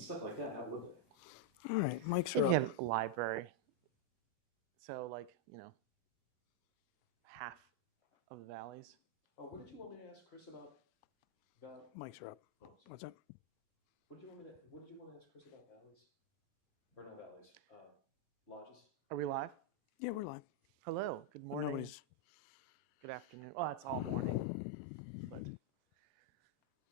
and stuff like that, how would they? All right, mics If are you up. have a library, so like, half of the valleys. Oh, what did you want me to ask Chris about? Mics are up. What's that? What did you want to ask Chris about valleys? Or not valleys, lodges? Are we live? Yeah, we're live. Hello, good morning. Nobody's. Good afternoon. Well, it's all morning, but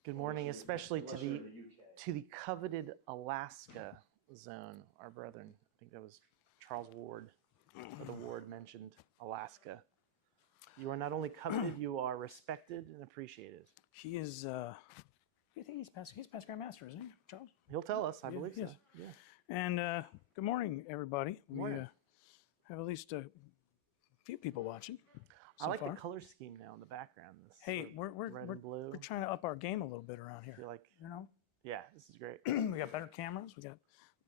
good morning, especially to the coveted Alaska zone. Our brethren, I think that was Charles Ward, or the Ward mentioned Alaska. You are not only coveted, you are respected and appreciated. He is. I think he's past Grandmaster, isn't he, Charles? He'll tell us. I believe so. Yes. Yeah. And good morning, everybody. Morning. We have at least a few people watching. I like far. the color scheme now in the background. This Hey, red and blue. we're trying to up our game a little bit around I here. feel like, You know, yeah, this is great. we got better cameras, we got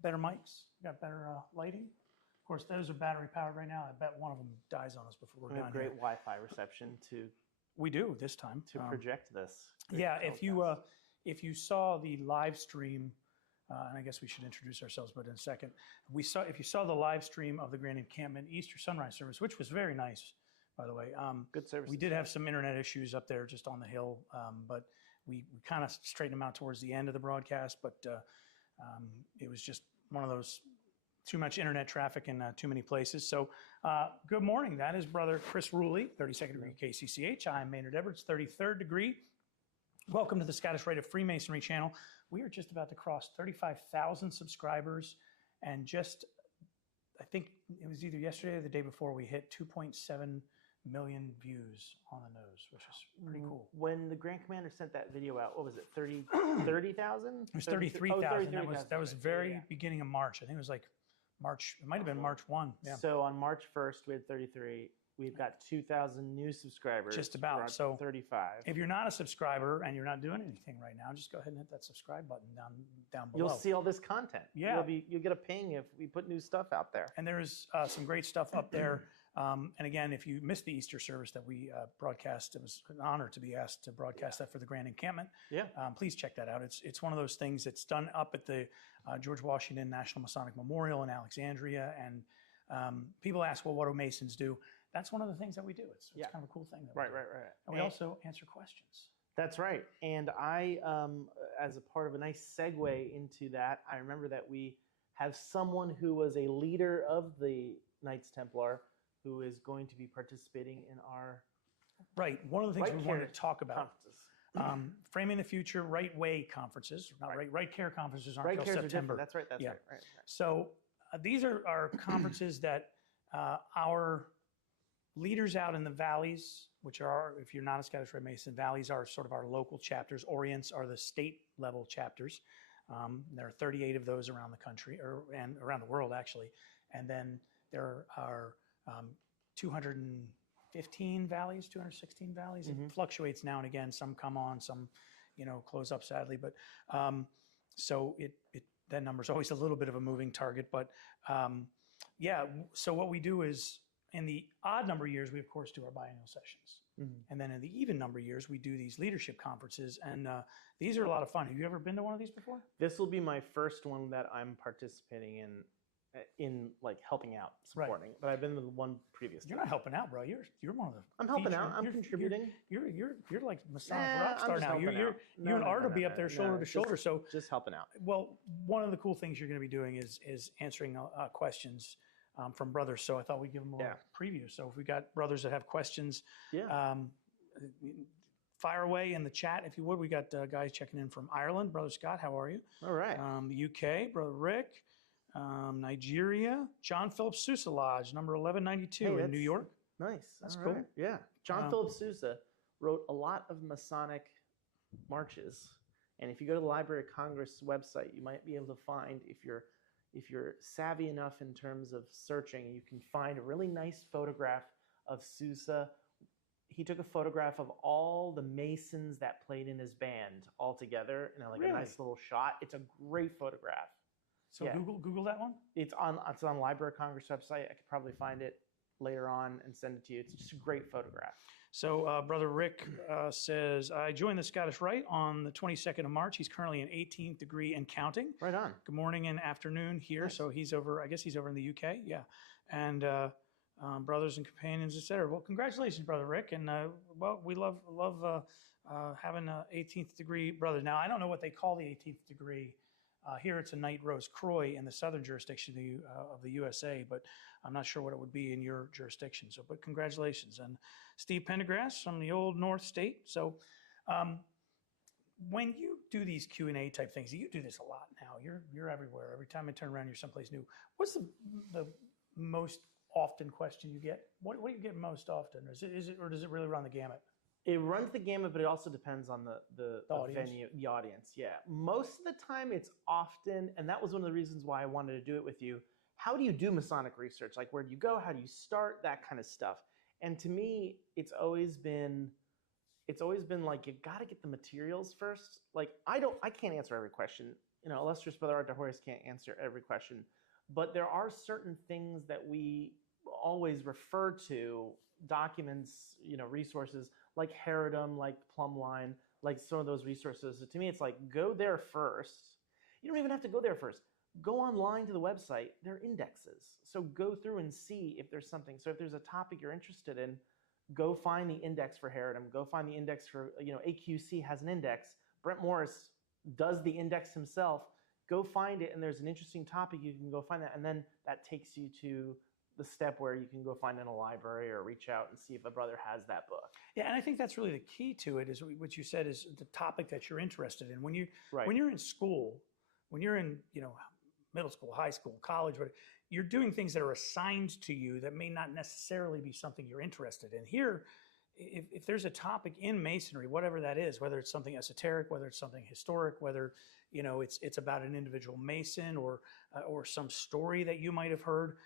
better mics, we got better lighting. Of course, those are battery powered right now. I bet one of them dies on us before we're We done have great here. Wi-Fi reception to We do this time. project this. Yeah, if you saw the live stream, and I guess we should introduce ourselves, but in a second, if you saw the live stream of the Grand Encampment Easter Sunrise service, which was very nice, by the way. Good service. We did have some internet issues up there just on the hill, but we kind of straightened them out towards the end of the broadcast. But it was just one of those too much internet traffic in too many places. So good morning. That is Brother Chris Ruli, 32nd degree KCCH. I'm Maynard Edwards, 33rd degree. Welcome to the Scottish Rite of Freemasonry channel. We are just about to cross 35,000 subscribers, and just, I think it was either yesterday or the day before, we hit 2.7 million views on the nose, which is pretty cool. When the Grand Commander sent that video out, what was it, 30,000? It was 33,000. That was right. very Yeah. beginning of March. I think it was like March. It might have been March 1. Yeah. So on March 1st, we had 33. We've got 2,000 new subscribers. Just about. We're on So 35. If you're not a subscriber and you're not doing anything right now, just go ahead and hit that subscribe button down below. You'll see all this content. Yeah. You'll get a ping if we put new stuff out there. And there's some great stuff up there. And again, if you missed the Easter service that we broadcast, it was an honor to be asked to broadcast that for the Grand Encampment. Yeah. Please check that out. It's one of those things that's done up at the George Washington National Masonic Memorial in Alexandria. And people ask, well, what do Masons do? That's one of the things that we do. It's kind of a cool thing. That we do. Right. And we also answer questions. That's right. And I, as a part of a nice segue into that, I remember that we have someone who was a leader of the Knights Templar who is going to be participating in our Right. One of the things we wanted to talk about. conferences. Framing the Future Right Way conferences. Not right care conferences aren't Right until cares are September. different. That's right. Right. So these are conferences that our leaders out in the valleys, which are, if you're not a Scottish Rite Mason, valleys are sort of our local chapters. Orients are the state level chapters. There are 38 of those around the country, and around the world actually. And then there are 215 valleys, 216 valleys. It fluctuates now and again. Some come on, some close up sadly. But so that number is always a little bit of a moving target. But so what we do is, in the odd number years, we of course do our biennial sessions. And then in the even number years, we do these leadership conferences. And these are a lot of fun. Have you ever been to one of these before? This will be my first one that I'm participating in like helping out, supporting. But I've been to the one previous. You're not helping out, bro. You're one of the. I'm helping out. I'm contributing. You're like Masonic rock star now. You and Art will be up there shoulder to shoulder. So just helping out. Well, one of the cool things you're going to be doing is answering questions from brothers. So I thought we'd give them a little preview. So if we got brothers that have questions, fire away in the chat if you would. We got guys checking in from Ireland. Brother Scott, how are you? All right. The UK, Brother Rick. Nigeria, John Philip Sousa Lodge, number 1192 in New York. Nice. That's cool. Right. Yeah. John Philip Sousa wrote a lot of Masonic marches. And if you go to the Library of Congress website, you might be able to find, if you're savvy enough in terms of searching, you can find a really nice photograph of Sousa. He took a photograph of all the Masons that played in his band all together in a nice little shot. It's a great photograph. So Google that one? It's on Library of Congress website. I could probably find it later on and send it to you. It's just a great photograph. So Brother Rick says, I joined the Scottish Rite on the 22nd of March. He's currently in 18th degree and counting. Right on. Good morning and afternoon here. Nice. So he's over, I guess he's over in the UK. Yeah. And brothers and companions, etc. Well, congratulations, Brother Rick. And well, we love having an 18th degree brother. Now, I don't know what they call the 18th degree. Here it's a Knight Rose Croix in the southern jurisdiction of the USA, but I'm not sure what it would be in your jurisdiction. So, but congratulations. And Steve Pendergrass from the old North State. So when you do these Q&A type things, you do this a lot now. You're everywhere. Every time I turn around, you're someplace new. What's the most often question you get? What do you get most often? Is it or does it really run the gamut? It runs the gamut, but it also depends on the audience. venue, the audience. Yeah. Most of the time it's often, and that was one of the reasons why I wanted to do it with you. How do you do Masonic research? Like, where do you go? How do you start? That kind of stuff. And to me, it's always been like, you got to get the materials first. Like, I can't answer every question. You know, illustrious Brother Art Horace can't answer every question, but there are certain things that we always refer to, documents, you know, resources like Herodom, like Plumbline, like some of those resources. So to me, it's like, go there first. You don't even have to go there first. Go online to the website. There are indexes. So go through and see if there's something. So if there's a topic you're interested in, go find the index for Herodom. Go find the index for, you know, AQC has an index. Brent Morris does the index himself. Go find it, and there's an interesting topic. You can go find that, and then that takes you to the step where you can go find in a library or reach out and see if a brother has that book. Yeah, and I think that's really the key to it, is what you said, is the topic that you're interested in. When Right. when you're in school, when you're in, you know, middle school, high school, college, whatever, you're doing things that are assigned to you that may not necessarily be something you're interested in. Here, if there's a topic in Masonry, whatever that is, whether it's something esoteric, whether it's something historic, whether, you know, it's about an individual Mason or some story that you might have heard,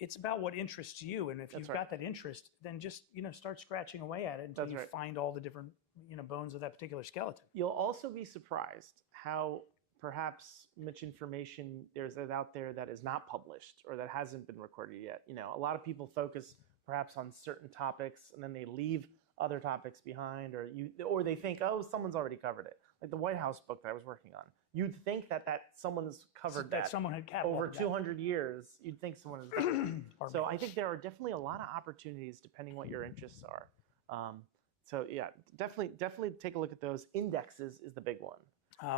it's about what interests you. And if you've got that interest, then just, you know, start scratching away at it until you find all the different, you know, bones of that particular skeleton. You'll also be surprised how perhaps much information there's out there that is not published or that hasn't been recorded yet. You know, a lot of people focus perhaps on certain topics and then they leave other topics behind, or they think, oh, someone's already covered it. Like the White House book that I was working on. You'd think that someone's covered that someone had over 200 years. You'd think someone has covered it. So I think there are definitely a lot of opportunities depending what your interests are. So yeah, definitely take a look at those. Indexes is the big one.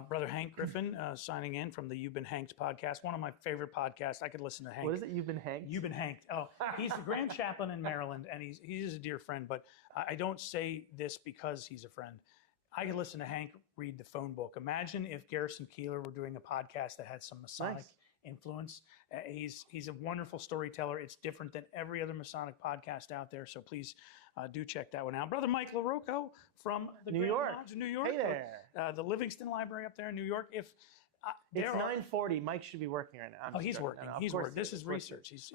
Brother Hank Griffin signing in from the You've Been Hanked podcast, one of my favorite podcasts. I could listen to Hank. What is it? You've Been Hanked? You've Been Hanked. Oh, he's the Grand Chaplain in Maryland, and he's a dear friend, but I don't say this because he's a friend. I could listen to Hank read the phone book. Imagine if Garrison Keillor were doing a podcast that had some Masonic influence. He's a wonderful storyteller. It's different than every other Masonic podcast out there, so please do check that one out. Brother Mike LaRocco from the New Grand York. Lodge in New York. Hey there. The Livingston Library up there in New York. If it's 9:40, Mike should be working right now. He's working. He's working. This is research. He's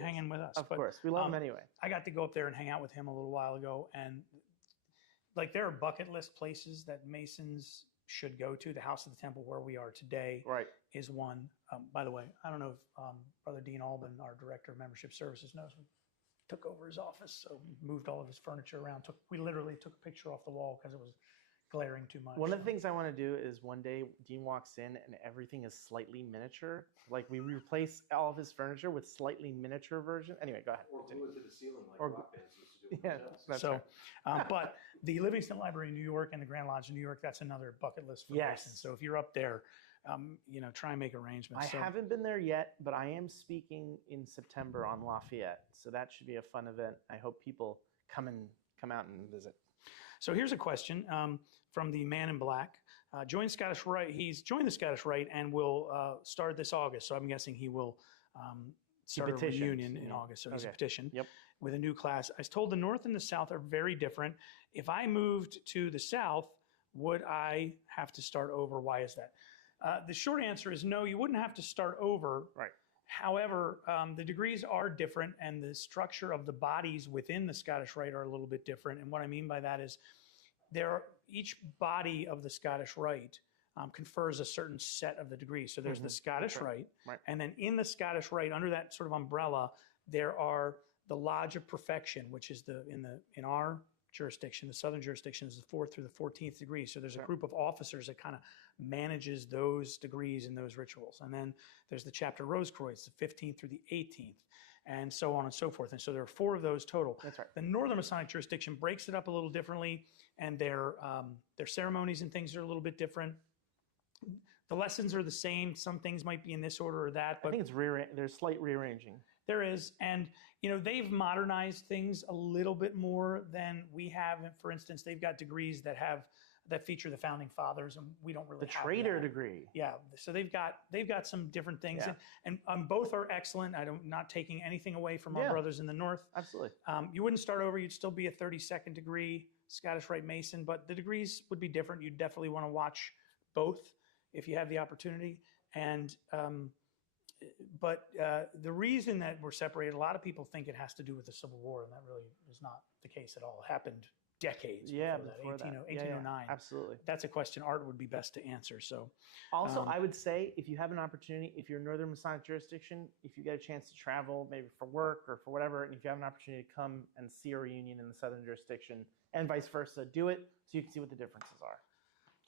hanging with us. Of course. We love him anyway. I got to go up there and hang out with him a little while ago, and like, there are bucket list places that Masons should go to. The House of the Temple, where we are today, is one. By the way, I don't know if Brother Dean Albin, our Director of Membership Services, knows. We took over his office, so moved all of his furniture around. We literally took a picture off the wall because it was glaring too much. One of the things I want to do is one day Dean walks in and everything is slightly miniature. Like, we replace all of his furniture with slightly miniature version. Anyway, go ahead. Or glue it to the ceiling like rock bands used to do. Yeah, that's so, but the Livingston Library in New York and the Grand Lodge in New York, that's another bucket list for Masons. So if you're up there, you know, try and make arrangements. I haven't been there yet, but I am speaking in September on Lafayette. So that should be a fun event. I hope people come out and visit. So here's a question from the Man in Black. Joined Scottish Rite. He's joined the Scottish Rite and will start this August. So I'm guessing he will start a reunion in August. So he's a petition with a new class. I was told the North and the South are very different. If I moved to the South, would I have to start over? Why is that? The short answer is no, you wouldn't have to start over. Right. However, the degrees are different, and the structure of the bodies within the Scottish Rite are a little bit different. And what I mean by that is each body of the Scottish Rite confers a certain set of the degrees. So there's the Scottish Rite, and then in the Scottish Rite, under that sort of umbrella, there are the Lodge of Perfection, which is in our jurisdiction. The southern jurisdiction is the 4th through the 14th degree. So there's a Sure. group of officers that kind of manages those degrees and those rituals. And then there's the chapter Rosecroix, the 15th through the 18th, and so on and so forth. And so there are 4 of those total. That's right. The northern Masonic jurisdiction breaks it up a little differently, and their ceremonies and things are a little bit different. The lessons are the same. Some things might be in this order or that, I but think it's there's slight rearranging. there is. And, they've modernized things a little bit more than we have. And for instance, they've got degrees that feature the founding fathers, and we don't really The have traitor that. degree. Yeah. So they've got some different things, Yeah. and both are excellent. Not taking anything away from our Yeah. brothers in the north. Absolutely. You wouldn't start over. You'd still be a 32nd degree Scottish Rite Mason, but the degrees would be different. You'd definitely want to watch both if you have the opportunity. And but the reason that we're separated, a lot of people think it has to do with the Civil War, and that really is not the case at all. It happened decades Yeah, before that, before that. 1809. Absolutely. That's a question Art would be best to answer. So Also, I would say if you have an opportunity, if you're in Northern Masonic jurisdiction, if you get a chance to travel, maybe for work or for whatever, and if you have an opportunity to come and see a reunion in the Southern jurisdiction and vice versa, do it so you can see what the differences are.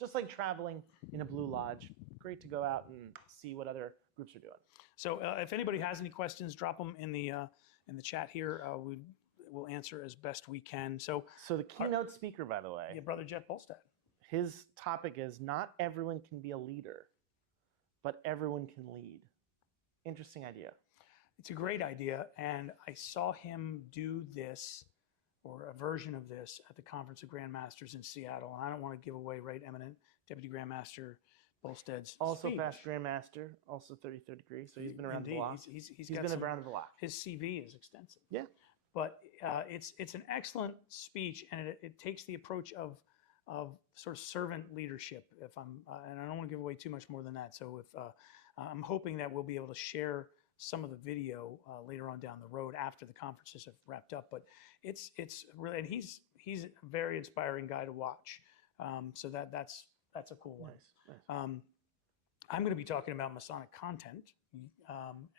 Just like traveling in a Blue Lodge, great to go out and see what other groups are doing. So if anybody has any questions, drop them in the chat here. We'll answer as best we can. So the keynote speaker, by the way, yeah, Brother Jeff Bolstad. his topic is not everyone can be a leader, but everyone can lead. Interesting idea. It's a great idea, and I saw him do this, or a version of this, at the Conference of Grandmasters in Seattle. And I don't want to give away Right Eminent Deputy Grandmaster Bolstad's Also speech. past Grandmaster, also 33rd degree, so he's been around the Indeed. block. He's He's got been some- around the block. His CV is extensive. Yeah. But it's an excellent speech, and it takes the approach of sort of servant leadership. And I don't want to give away too much more than that. So I'm hoping that we'll be able to share some of the video later on down the road after the conferences have wrapped up. But it's really, and he's a very inspiring guy to watch. So that's a cool one. Nice. I'm going to be talking about Masonic content,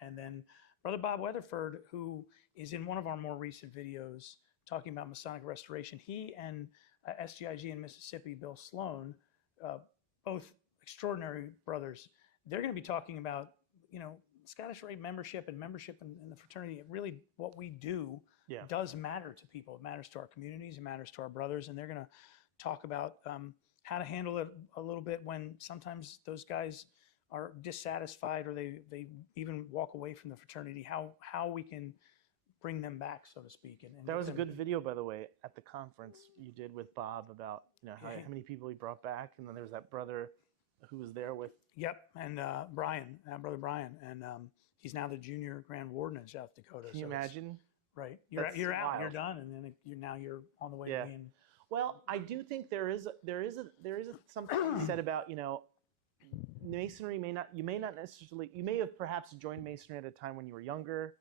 and then Brother Bob Weatherford, who is in one of our more recent videos talking about Masonic restoration. He and SGIG in Mississippi, Bill Sloan, both extraordinary brothers. They're going to be talking about, Scottish Rite membership and membership in the fraternity. Really, what we do does matter to people. It matters to our communities. It matters to our brothers. And they're going to talk about how to handle it a little bit when sometimes those guys are dissatisfied or they even walk away from the fraternity. How we can bring them back, so to speak. And That get was a them- good video, by the way, at the conference you did with Bob about how many people he brought back, and then there was that brother who was there with. Yep, and Brian, Brother Brian, and he's now the junior Grand Warden in South Dakota. Can you so it's- imagine? Right, That's you're out, wild. you're done, and then you're on the way Yeah. to being. Well, I do think there is something to be said about Masonry you may not necessarily, you may have perhaps joined Masonry at a time when you were younger,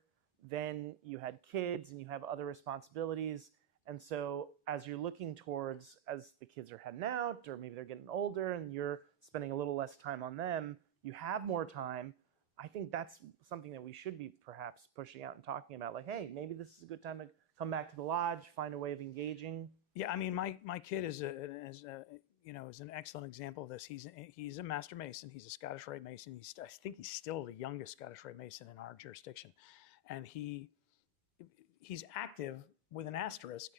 then you had kids and you have other responsibilities, and so as you're looking towards, as the kids are heading out, or maybe they're getting older and you're spending a little less time on them, you have more time. I think that's something that we should be perhaps pushing out and talking about, like, hey, maybe this is a good time to come back to the lodge, find a way of engaging. Yeah, I mean, my kid is an excellent example of this. He's a Master Mason. He's a Scottish Rite Mason. I think he's still the youngest Scottish Rite Mason in our jurisdiction, and he's active with an asterisk.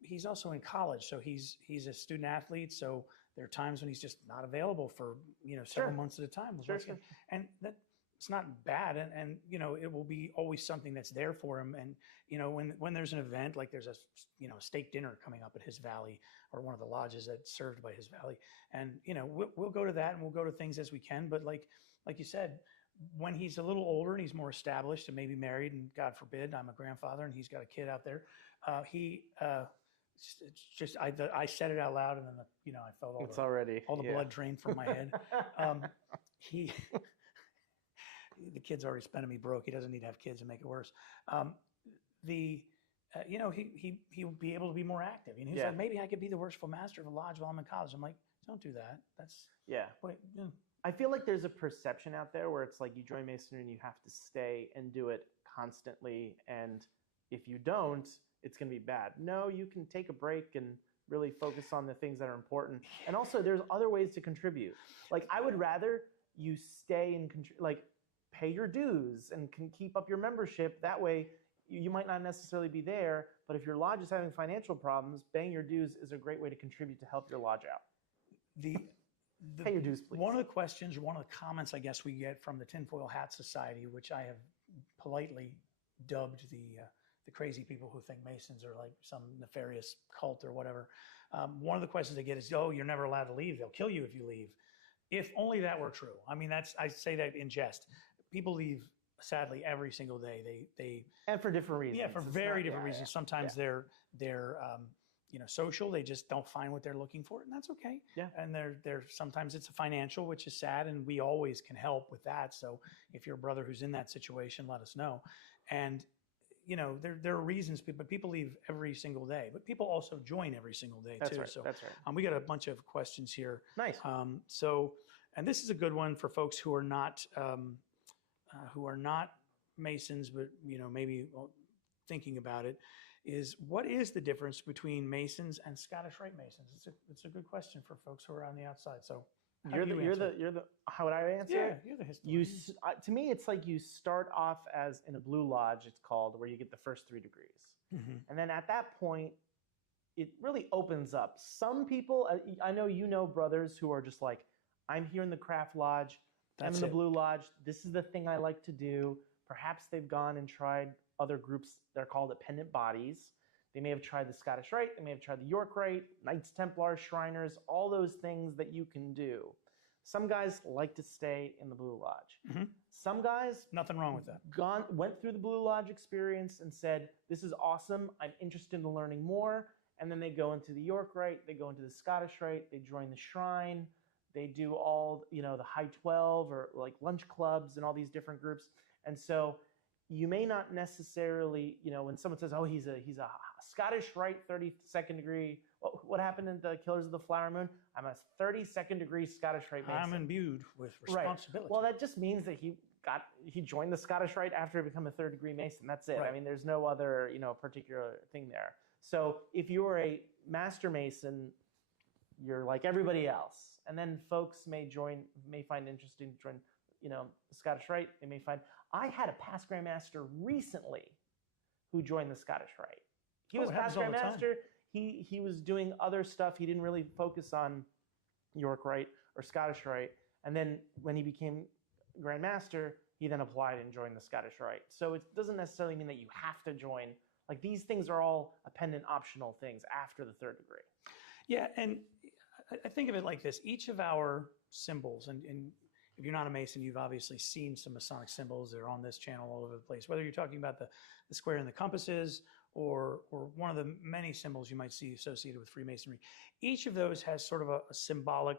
He's also in college, so he's a student athlete. So there are times when he's just not available for several months at a time. Sure. And that it's not bad, and it will be always something that's there for him. And when there's an event, like there's a steak dinner coming up at his valley, or one of the lodges that's served by his valley, and we'll go to that, and we'll go to things as we can. But like you said, when he's a little older and he's more established and maybe married, and God forbid, I'm a grandfather and he's got a kid out there, it's just I said it out loud, and then I felt all the blood drain from my head. The kid's already spending me broke. He doesn't need to have kids and make it worse. He'll be able to be more active. He's like, maybe I could be the worshipful master of a lodge while I'm in college. I'm like, don't do that. That's I feel like there's a perception out there where it's like you join Masonry and you have to stay and do it constantly, and if you don't, it's going to be bad. No, you can take a break and really focus on the things that are important. And also, there's other ways to contribute. Like, I would rather you stay and pay your dues and can keep up your membership. That way, you might not necessarily be there, but if your lodge is having financial problems, paying your dues is a great way to contribute to help your lodge out. Pay your dues, please. One of the questions, one of the comments I guess we get from the Tinfoil Hat Society, which I have politely dubbed the crazy people who think Masons are like some nefarious cult or whatever. One of the questions they get is, "Oh, you're never allowed to leave. They'll kill you if you leave." If only that were true. I mean, I say that in jest. People leave sadly every single day. And for different reasons. Yeah, for very different reasons. Sometimes they're social. They just don't find what they're looking for, and that's okay. Yeah. And they're sometimes it's a financial, which is sad, and we always can help with that. So if you're a brother who's in that situation, let us know. And there are reasons, but people leave every single day. But people also join every single day too. Right. So that's right. We got a bunch of questions here. Nice. And this is a good one for folks who are not Masons, but maybe thinking about it. Is what is the difference between Masons and Scottish Rite Masons? It's a good question for folks who are on the outside. So you're the how would I answer? Yeah, you're the historian. To me, it's like you start off as in a blue lodge. It's called, where you get the first 3 degrees, and then at that point, it really opens up. Some people, I know brothers who are just like, I'm here in the craft lodge. I'm in the blue lodge. This is the thing I like to do. Perhaps they've gone and tried other groups. They're called appendant bodies. They may have tried the Scottish Rite. They may have tried the York Rite, Knights Templars, Shriners, all those things that you can do. Some guys like to stay in the blue lodge. Some guys, nothing wrong with that, went through the blue lodge experience and said, this is awesome. I'm interested in learning more. And then they go into the York Rite. They go into the Scottish Rite. They join the Shrine. They do all, the High 12 or like lunch clubs and all these different groups. And so you may not necessarily, when someone says, oh, he's a Scottish Rite 32nd degree. What happened in the Killers of the Flower Moon? I'm a 32nd degree Scottish Rite Mason. I'm imbued with responsibility. Right. Well, that just means that he joined the Scottish Rite after he became a 3rd degree Mason. That's it. Right. I mean, there's no other, particular thing there. So if you're a Master Mason, you're like everybody else. And then folks may find interesting to join, the Scottish Rite. They may find, I had a past Grand Master recently who joined the Scottish Rite. He was past Grand Master. He was doing other stuff. He didn't really focus on York Rite or Scottish Rite. And then when he became Grand Master, he then applied and joined the Scottish Rite. So it doesn't necessarily mean that you have to join. Like, these things are all appendant optional things after the 3rd degree. Yeah, and I think of it like this. Each of our symbols, and if you're not a Mason, you've obviously seen some Masonic symbols. They're on this channel all over the place. Whether you're talking about the square and the compasses or one of the many symbols you might see associated with Freemasonry, each of those has sort of a symbolic,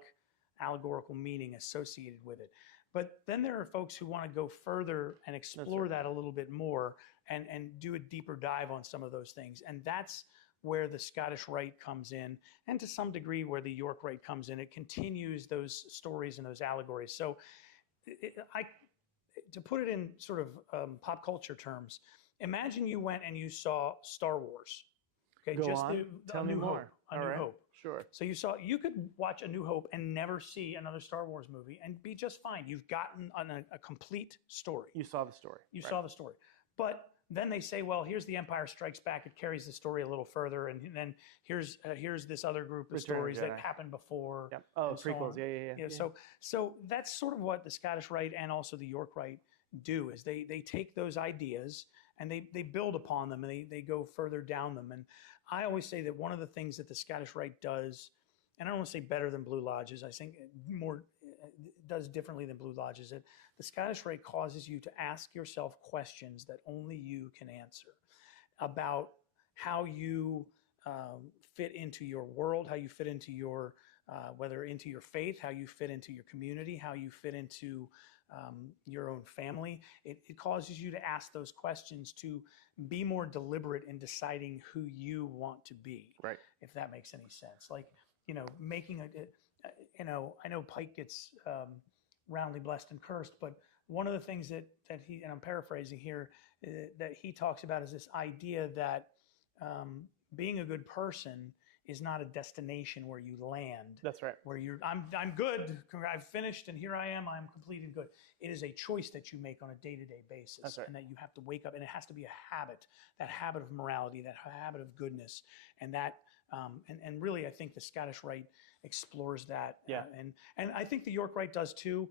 allegorical meaning associated with it. But then there are folks who want to go further and explore that a little bit more and do a deeper dive on some of those things. And that's where the Scottish Rite comes in, and to some degree where the York Rite comes in. It continues those stories and those allegories. So to put it in sort of pop culture terms, imagine you went and you saw Star Wars. Okay, Go on. Tell me more. A New Hope. Sure. So you could watch A New Hope and never see another Star Wars movie and be just fine. You've gotten a complete story. You saw the story. You saw the story. But then they say, well, here's The Empire Strikes Back. It carries the story a little further. And then here's this other group of stories that happened before. Yep. Oh, prequels. Yeah. So that's sort of what the Scottish Rite and also the York Rite do, is they take those ideas and they build upon them, and they go further down them. And I always say that one of the things that the Scottish Rite does, and I don't want to say better than Blue Lodges, I think more does differently than Blue Lodges, that the Scottish Rite causes you to ask yourself questions that only you can answer about how you fit into your world, how you fit into your, whether into your faith, how you fit into your community, how you fit into your own family. It causes you to ask those questions, to be more deliberate in deciding who you want to be. Right. If that makes any sense. Like, making I know Pike gets roundly blessed and cursed, but one of the things that he, and I'm paraphrasing here, that he talks about is this idea that being a good person is not a destination where you land. That's right. Where I'm good. I've finished, and here I am. I'm complete and good. It is a choice that you make on a day-to-day basis, That's right. and that you have to wake up, and it has to be a habit. That habit of morality, that habit of goodness, and that, and really, I think the Scottish Rite explores that. Yeah. And I think the York Rite does too,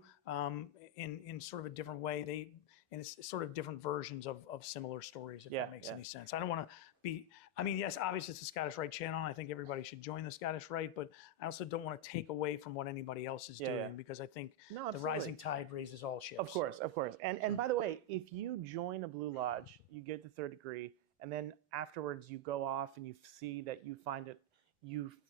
in sort of a different way. And it's sort of different versions of similar stories, if that makes any sense. I don't want to be, I mean, yes, obviously it's a Scottish Rite channel. I think everybody should join the Scottish Rite, but I also don't want to take away from what anybody else is doing, because I think the rising tide raises all ships. Of course. And by the way, if you join a Blue Lodge, you get the third degree, and then afterwards you go off and you see that you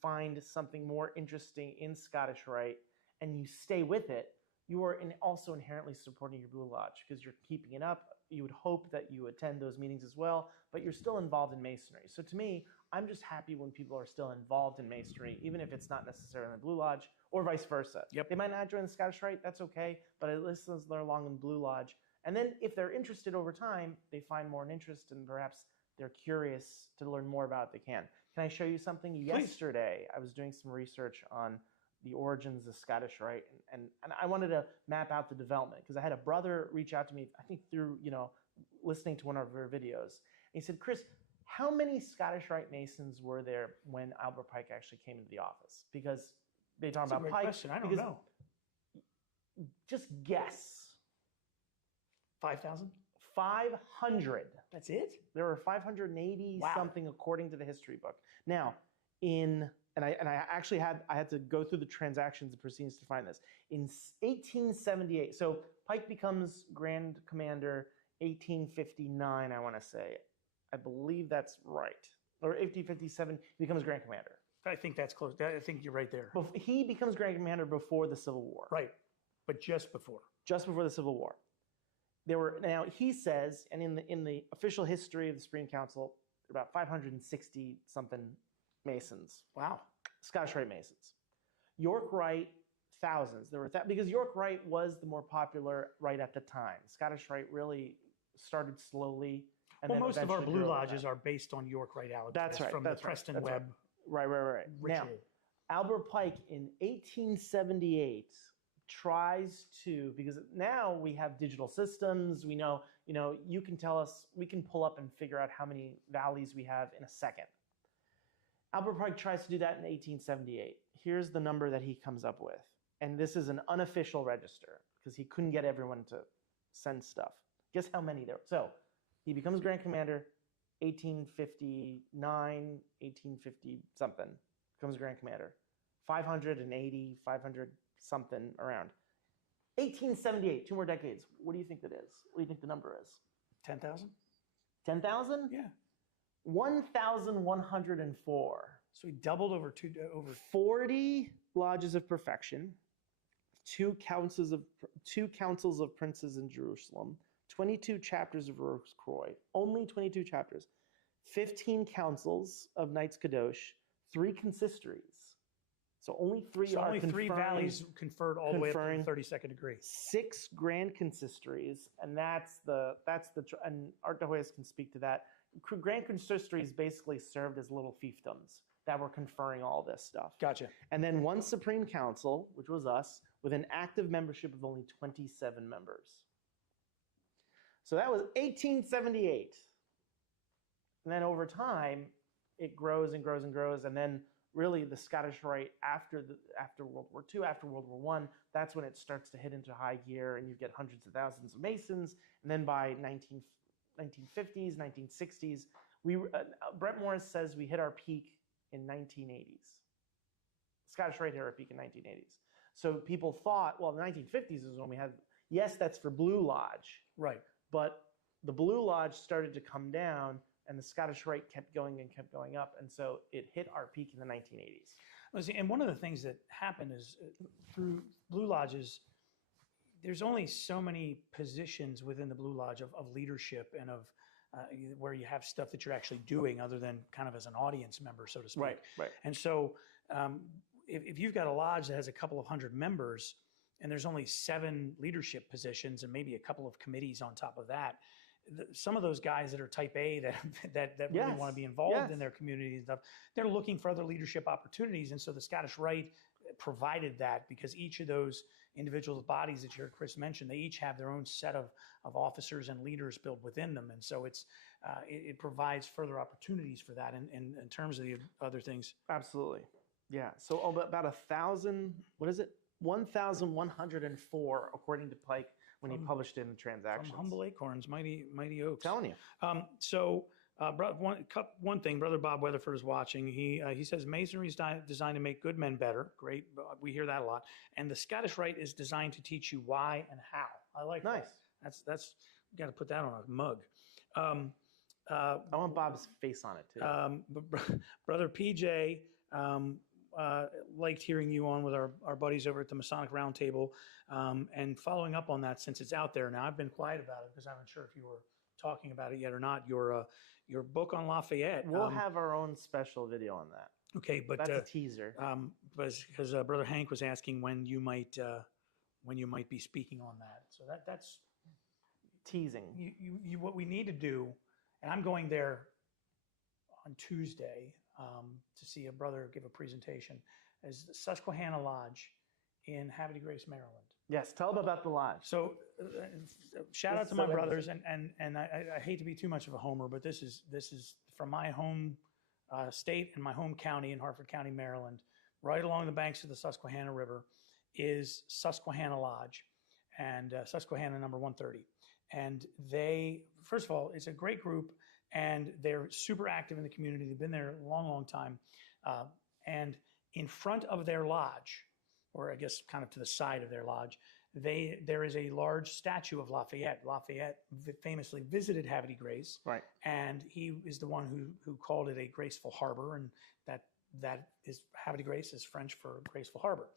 find something more interesting in Scottish Rite, and you stay with it, you are also inherently supporting your Blue Lodge because you're keeping it up. You would hope that you attend those meetings as well, but you're still involved in Masonry. So to me, I'm just happy when people are still involved in Masonry, even if it's not necessarily in the Blue Lodge or vice versa. Yep. They might not join the Scottish Rite, that's okay, but at least they're along in Blue Lodge. And then if they're interested over time, they find more interest and perhaps they're curious to learn more about it, they can. Can I show you something? Please. Yesterday, I was doing some research on the origins of Scottish Rite, and I wanted to map out the development because I had a brother reach out to me, I think through, listening to one of our videos. And he said, Chris, how many Scottish Rite Masons were there when Albert Pike actually came into the office? Because they talk about Pike. Question. I don't know. Just guess. 5,000? 500. That's it? There were 580 something according to the history book. Now, I actually had to go through the transactions and proceedings to find this. In 1878, so Pike becomes Grand Commander 1859, I want to say. I believe that's right. Or 1857, he becomes Grand Commander. I think that's close. I think you're right there. He becomes Grand Commander before the Civil War. Right, but just before. Just before the Civil War. Now he says, and in the official history of the Supreme Council, there are about 560 something Masons. Wow. Scottish Rite Masons. York Rite, thousands. There were because York Rite was the more popular Rite at the time. Scottish Rite really started slowly. And well, most of our Blue Lodges are based on York Rite allegories. That's right. From the Preston Webb. Right. Ritual. Now, Albert Pike in 1878 tries to, because now we have digital systems. We know, you can tell us, we can pull up and figure out how many valleys we have in a second. Albert Pike tries to do that in 1878. Here's the number that he comes up with. And this is an unofficial register because he couldn't get everyone to send stuff. Guess how many there were? So he becomes Grand Commander 1859, 1850 something, becomes Grand Commander. 580, 500 something around. 1878, 2 more decades. What do you think that is? What do you think the number is? 10,000? 10,000? Yeah. 1,104. So he doubled over 40 lodges of perfection, two councils of princes in Jerusalem, 22 chapters of Rose-Croix, only 22 chapters, 15 councils of Knights Kadosh, 3 consistories. So only 3 so are only 3 valleys conferred all the way up to the 32nd degree. 6 grand consistories, and and Art de Hoyos can speak to that. Grand consistories basically served as little fiefdoms that were conferring all this stuff. Gotcha. And then 1 Supreme Council, which was us, with an active membership of only 27 members. So that was 1878. And then over time, it grows and grows and grows, and then really the Scottish Rite after World War II, after World War I, that's when it starts to hit into high gear, and you get hundreds of thousands of Masons. And then by 1950s, 1960s, Brett Morris says we hit our peak in 1980s. Scottish Rite hit our peak in 1980s. So people thought, well, the 1950s is when we had, yes, that's for Blue Lodge. Right. But the Blue Lodge started to come down, and the Scottish Rite kept going and kept going up. And so it hit our peak in the 1980s. And one of the things that happened is through Blue Lodges, there's only so many positions within the Blue Lodge of leadership and of where you have stuff that you're actually doing other than kind of as an audience member, so to speak. Right. And so if you've got a lodge that has a couple of hundred members and there's only 7 leadership positions and maybe a couple of committees on top of that, some of those guys that are type A that really Yes. want to be involved Yes. in their community and stuff, they're looking for other leadership opportunities. And so the Scottish Rite provided that, because each of those individual bodies that you heard Chris mention, they each have their own set of officers and leaders built within them. And so it provides further opportunities for that in terms of the other things. Absolutely. Yeah. So about 1,000, what is it? 1,104, according to Pike, when he published it in the transactions. From humble acorns, mighty oaks. Telling you. One thing, Brother Bob Weatherford is watching. He says masonry is designed to make good men better. Great, we hear that a lot. And the Scottish Rite is designed to teach you why and how. I like Nice. that. That's you got to put that on a mug. I want Bob's face on it too. Brother PJ liked hearing you on with our buddies over at the Masonic Roundtable, and following up on that, since it's out there now. I've been quiet about it because I'm not sure if you were talking about it yet or not. Your book on Lafayette. We'll have our own special video on that. Okay, but that's a teaser. Because Brother Hank was asking when you might be speaking on that. So that's teasing. You what we need to do, and I'm going there on Tuesday to see a brother give a presentation, is the Susquehanna Lodge in Havre de Grace, Maryland. Yes, tell them about the lodge. So shout out to my brothers, and I hate to be too much of a homer, but this is from my home state and my home county in Harford County, Maryland, right along the banks of the Susquehanna River, is Susquehanna Lodge, and Susquehanna number 130. And they, first of all, it's a great group, and they're super active in the community. They've been there a long, long time. And in front of their lodge, or I guess kind of to the side of their lodge, there is a large statue of Lafayette. Lafayette famously visited Havre de Grace, right? And he is the one who called it a graceful harbor, and that is Havre de Grace is French for graceful harbor.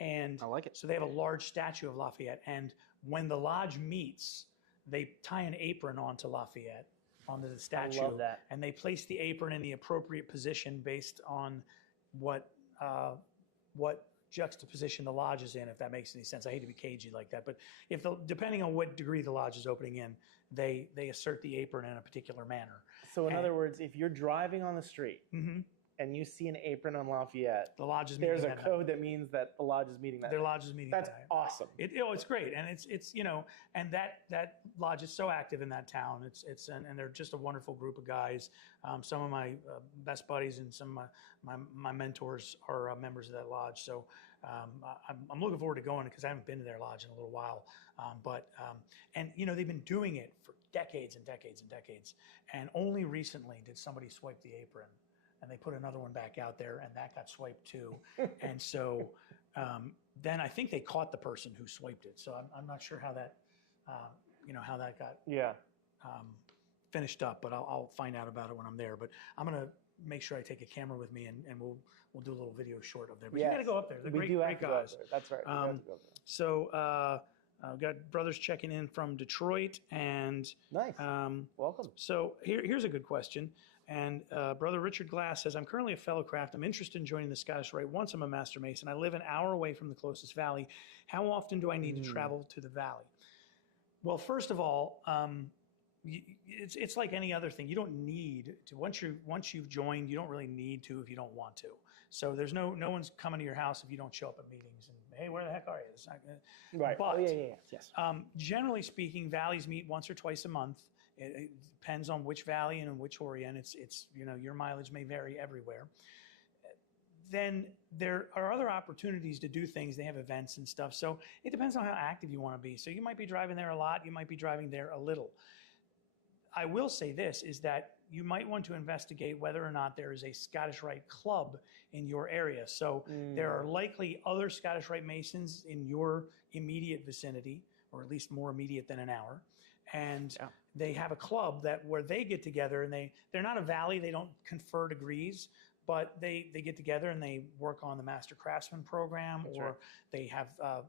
And I like it. So they have a large statue of Lafayette, and when the lodge meets, they tie an apron onto Lafayette, onto the statue. I love that. And they place the apron in the appropriate position based on what juxtaposition the lodge is in, if that makes any sense. I hate to be cagey like that, but depending on what degree the lodge is opening in, they assert the apron in a particular manner. So in other words, if you're driving on the street and you see an apron on Lafayette, the lodge is meeting there's a code that means that the lodge is meeting that. Their lodge is meeting That's that. awesome. It's great, and it's and that lodge is so active in that town. And they're just a wonderful group of guys. Some of my best buddies and some of my mentors are members of that lodge. So I'm looking forward to going, because I haven't been to their lodge in a little while. And they've been doing it for decades and decades and decades. And only recently did somebody swipe the apron, and they put another one back out there, and that got swiped too. And so then I think they caught the person who swiped it. So I'm not sure how that got finished up, but I'll find out about it when I'm there. But I'm gonna make sure I take a camera with me, and we'll do a little video short of there. But you got to go up there. They're great guys. That's right. So I've got brothers checking in from Detroit, and nice. Welcome. So here's a good question. And Brother Richard Glass says, I'm currently a fellow craft. I'm interested in joining the Scottish Rite once I'm a Master Mason. I live an hour away from the closest valley. How often do I need to travel to the valley? Well, first of all, it's like any other thing. You don't need to. Once you've joined, you don't really need to if you don't want to. So there's no one's coming to your house if you don't show up at meetings. And hey, where the heck are you? It's not gonna, right. But yes. Generally speaking, valleys meet once or twice a month. It depends on which valley and in which Orient. It's your mileage may vary everywhere. Then there are other opportunities to do things. They have events and stuff. So it depends on how active you want to be. So you might be driving there a lot. You might be driving there a little. I will say this, is that you might want to investigate whether or not there is a Scottish Rite club in your area. So there are likely other Scottish Rite Masons in your immediate vicinity, or at least more immediate than an hour. And they have a club where they get together, and they're not a valley. They don't confer degrees, but they get together and they work on the Master Craftsman program, they have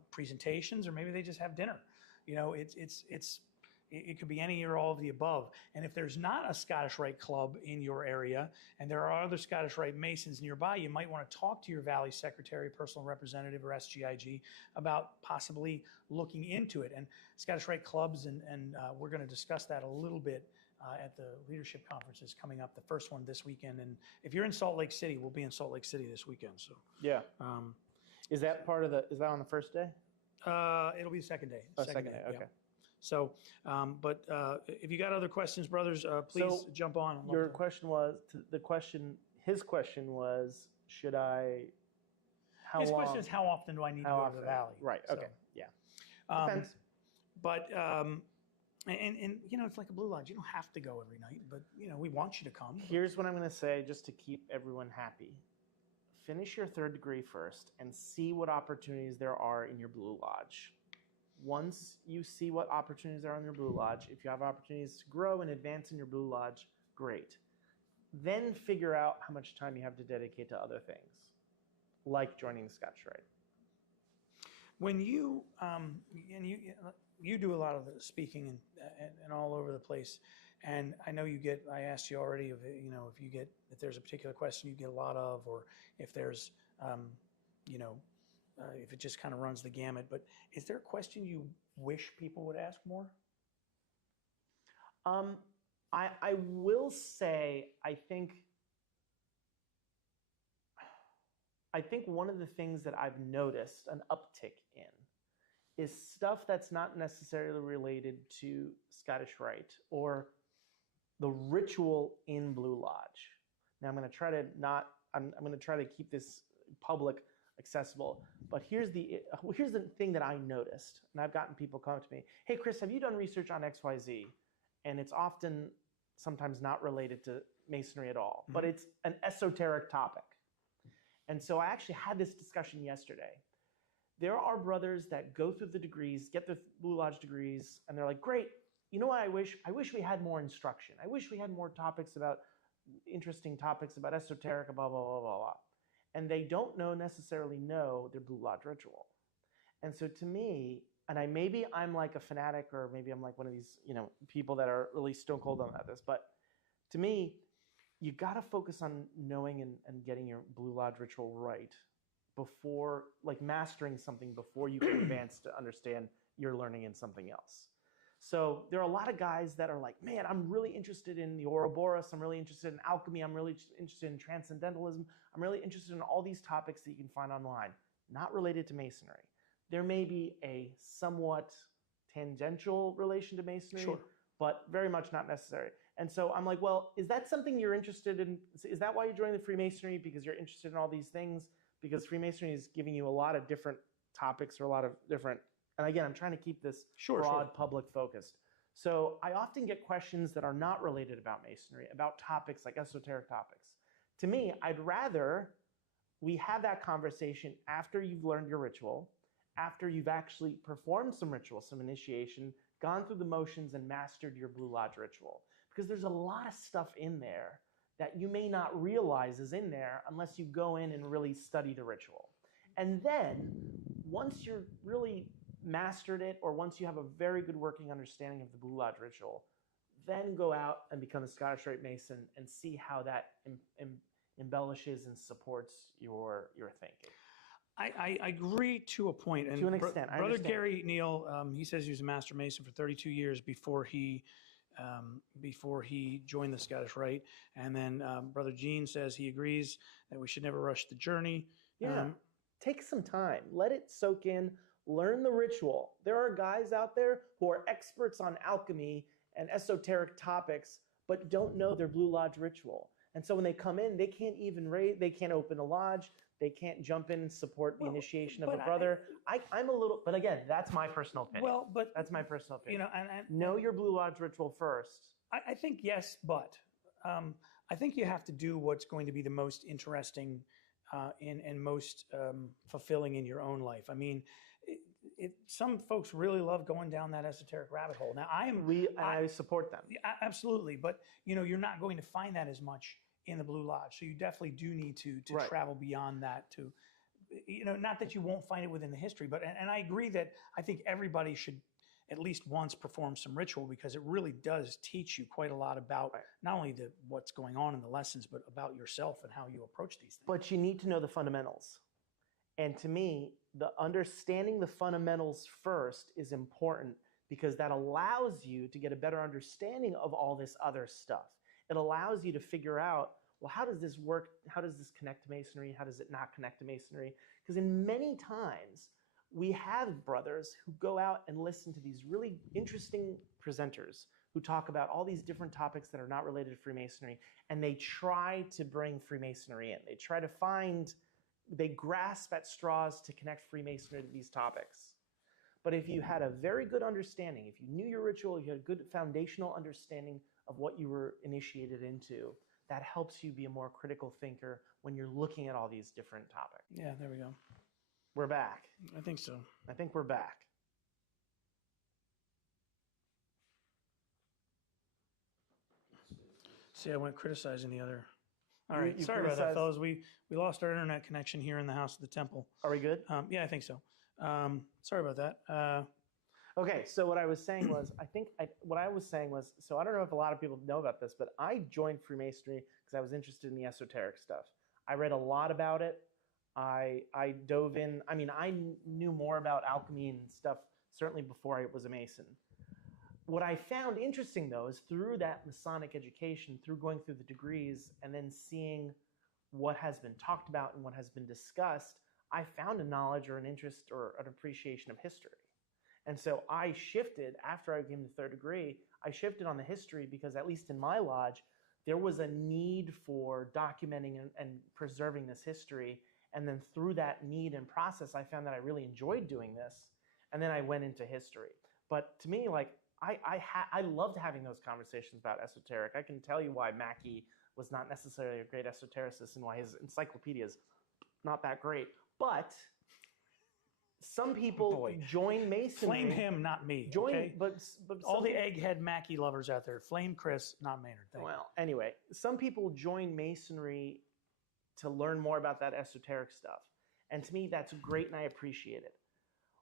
presentations, or maybe they just have dinner. It could be any or all of the above. And if there's not a Scottish Rite Club in your area and there are other Scottish Rite Masons nearby, you might want to talk to your Valley Secretary, Personal Representative, or SGIG about possibly looking into it. And Scottish Rite Clubs, and we're going to discuss that a little bit at the leadership conferences coming up, the first one this weekend. And if you're in Salt Lake City, we'll be in Salt Lake City this weekend. So yeah. Is that is that on the first day? It'll be the second day. Oh, second day, okay. Yeah. So, but if you got other questions, brothers, please jump on. Your question was, his question was, should I, how his long? question is, how often do I need to go to the Valley? Right, okay, yeah. Depends. But, and it's like a Blue Lodge. You don't have to go every night, but, we want you to come. Here's what I'm going to say, just to keep everyone happy. Finish your third degree first and see what opportunities there are in your Blue Lodge. Once you see what opportunities are in your Blue Lodge, if you have opportunities to grow and advance in your Blue Lodge, great. Then figure out how much time you have to dedicate to other things, like joining the Scottish Rite. When you and you do a lot of the speaking and all over the place, and I know I asked you already, if there's a particular question you get a lot of, or if there's, if it just kind of runs the gamut. But is there a question you wish people would ask more? I will say, I think one of the things that I've noticed an uptick in is stuff that's not necessarily related to Scottish Rite or the ritual in Blue Lodge. Now I'm going to try to keep this public accessible, but here's the thing that I noticed, and I've gotten people come to me, hey Chris, have you done research on XYZ? And it's sometimes not related to Masonry at all, but it's an esoteric topic. And so I actually had this discussion yesterday. There are brothers that go through the degrees, get the Blue Lodge degrees, and they're like, great, you know what I wish? I wish we had more instruction. I wish we had more interesting topics about esoteric, blah, blah, blah, blah, blah. And they don't necessarily know their Blue Lodge ritual. And so to me, and maybe I'm like a fanatic, or maybe I'm like one of these, people that are really stone cold on this, but to me, you got to focus on knowing and getting your Blue Lodge ritual right before, like mastering something before you can advance to understand you're learning in something else. So there are a lot of guys that are like, man, I'm really interested in the Ouroboros. I'm really interested in alchemy. I'm really interested in transcendentalism. I'm really interested in all these topics that you can find online, not related to Masonry. There may be a somewhat tangential relation to Masonry, sure, but very much not necessary. And so I'm like, well, is that something you're interested in? Is that why you joined the Freemasonry? Because you're interested in all these things? Because Freemasonry is giving you a lot of different topics, or a lot of different, and again, I'm trying to keep this broad public focused. So I often get questions that are not related about Masonry, about topics like esoteric topics. To me, I'd rather we have that conversation after you've learned your ritual, after you've actually performed some ritual, some initiation, gone through the motions and mastered your Blue Lodge ritual. Because there's a lot of stuff in there that you may not realize is in there unless you go in and really study the ritual. And then, once you're really mastered it, or once you have a very good working understanding of the Blue Lodge ritual, then go out and become a Scottish Rite Mason and see how that embellishes and supports your thinking. I agree to a point. And to an extent. Brother Gary Neal, he says he was a Master Mason for 32 years before he joined the Scottish Rite. And then Brother Gene says he agrees that we should never rush the journey. Yeah, take some time. Let it soak in. Learn the ritual. There are guys out there who are experts on alchemy and esoteric topics, but don't know their Blue Lodge ritual. And so when they come in, they can't even they can't open a lodge. They can't jump in and support the initiation of a brother. I'm a little, but again, that's my personal opinion. Well, but that's my personal opinion. And know your Blue Lodge ritual first. I think yes, but I think you have to do what's going to be the most interesting and most fulfilling in your own life. I mean, some folks really love going down that esoteric rabbit hole. Now, I support them. Absolutely, but you're not going to find that as much in the Blue Lodge. So you definitely do need to travel beyond that to, not that you won't find it within the history, but, and I agree that I think everybody should, at least once perform some ritual, because it really does teach you quite a lot about not only what's going on in the lessons, but about yourself and how you approach these things. But you need to know the fundamentals. And to me, the understanding the fundamentals first is important, because that allows you to get a better understanding of all this other stuff. It allows you to figure out, well, how does this work? How does this connect to Masonry? How does it not connect to Masonry? Because in many times, we have brothers who go out and listen to these really interesting presenters who talk about all these different topics that are not related to Freemasonry, and they try to bring Freemasonry in. They try to they grasp at straws to connect Freemasonry to these topics. But if you had a very good understanding, if you knew your ritual, if you had a good foundational understanding of what you were initiated into, that helps you be a more critical thinker when you're looking at all these different topics. Yeah, there we go. We're back. I think so. I think we're back. See, I went criticizing the other. All right, You sorry about that, criticized- fellas. We lost our internet connection here in the house of the temple. Are we good? Yeah, I think so. Sorry about that. Okay, so what I was saying was, so I don't know if a lot of people know about this, but I joined Freemasonry because I was interested in the esoteric stuff. I read a lot about it. I dove in. I mean, I knew more about alchemy and stuff certainly before I was a Mason. What I found interesting, though, is through that Masonic education, through going through the degrees and then seeing what has been talked about and what has been discussed, I found a knowledge or an interest or an appreciation of history. And so I shifted, after I became the third degree, I shifted on the history because, at least in my lodge, there was a need for documenting and preserving this history. And then through that need and process, I found that I really enjoyed doing this. And then I went into history. But to me, like, I loved having those conversations about esoteric. I can tell you why Mackey was not necessarily a great esotericist and why his encyclopedia is not that great. But some people join Masonry. Flame him, not me. Join, okay? but all the egghead Mackey lovers out there, flame Chris, not Maynard. Thank you. Anyway, some people join Masonry to learn more about that esoteric stuff. And to me, that's great and I appreciate it.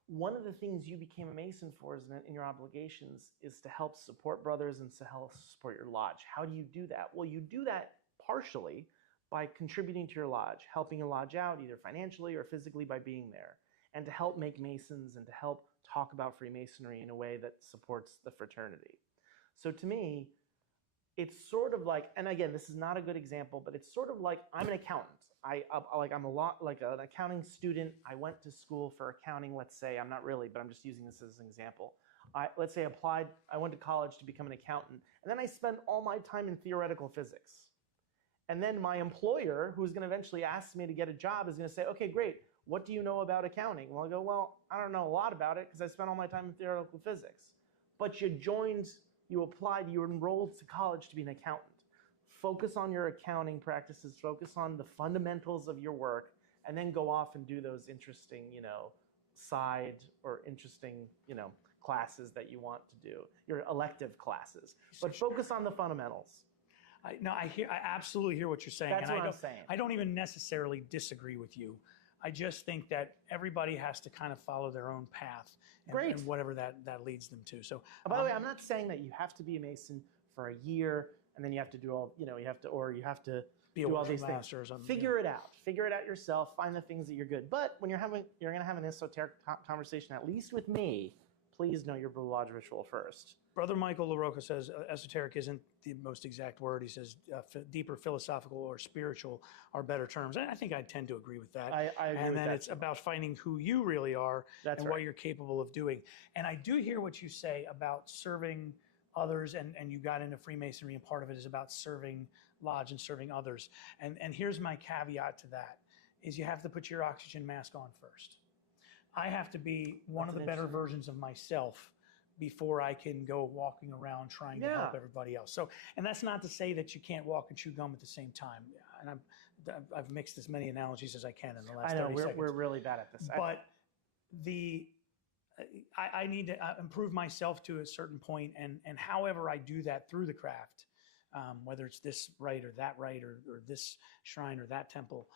One of the things you became a Mason for in your obligations is to help support brothers and to help support your lodge. How do you do that? Well, you do that partially by contributing to your lodge, helping your lodge out either financially or physically by being there, and to help make Masons and to help talk about Freemasonry in a way that supports the fraternity. So to me, it's sort of like, and again, this is not a good example, but it's sort of like I'm an accountant. I'm a lot like an accounting student. I went to school for accounting, let's say. I'm not really, but I'm just using this as an example. Let's say I went to college to become an accountant, and then I spent all my time in theoretical physics. And then my employer, who's going to eventually ask me to get a job, is going to say, okay, great, what do you know about accounting? Well, I go, well, I don't know a lot about it because I spent all my time in theoretical physics. But you joined, you applied, you enrolled to college to be an accountant. Focus on your accounting practices, focus on the fundamentals of your work, and then go off and do those interesting, side or interesting, classes that you want to do, your elective classes. But focus on the fundamentals. I absolutely hear what you're saying. That's what I'm saying. I don't even necessarily disagree with you. I just think that everybody has to kind of follow their own path and whatever that leads them to. So, by the way, I'm not saying that you have to be a Mason for a year and then you have to do all, you have to do all these things. Or something. Figure it out. Figure it out yourself. Find the things that you're good. But when you're going to have an esoteric conversation, at least with me, please know your Blue Lodge ritual first. Brother Michael LaRocca says esoteric isn't the most exact word. He says deeper philosophical or spiritual are better terms. And I think I tend to agree with that. I agree and with then that. It's about finding who you really are and what you're capable of doing. And I do hear what you say about serving others, and you got into Freemasonry, and part of it is about serving lodge and serving others. And here's my caveat to that, is you have to put your oxygen mask on first. I have to be one of the better versions of myself before I can go walking around trying to help everybody else. So, and that's not to say that you can't walk and chew gum at the same time. And I've mixed as many analogies as I can in the last 30 seconds. We're really bad at this. But I need to improve myself to a certain point, and however I do that through the craft, whether it's this rite or that rite or this shrine or that temple,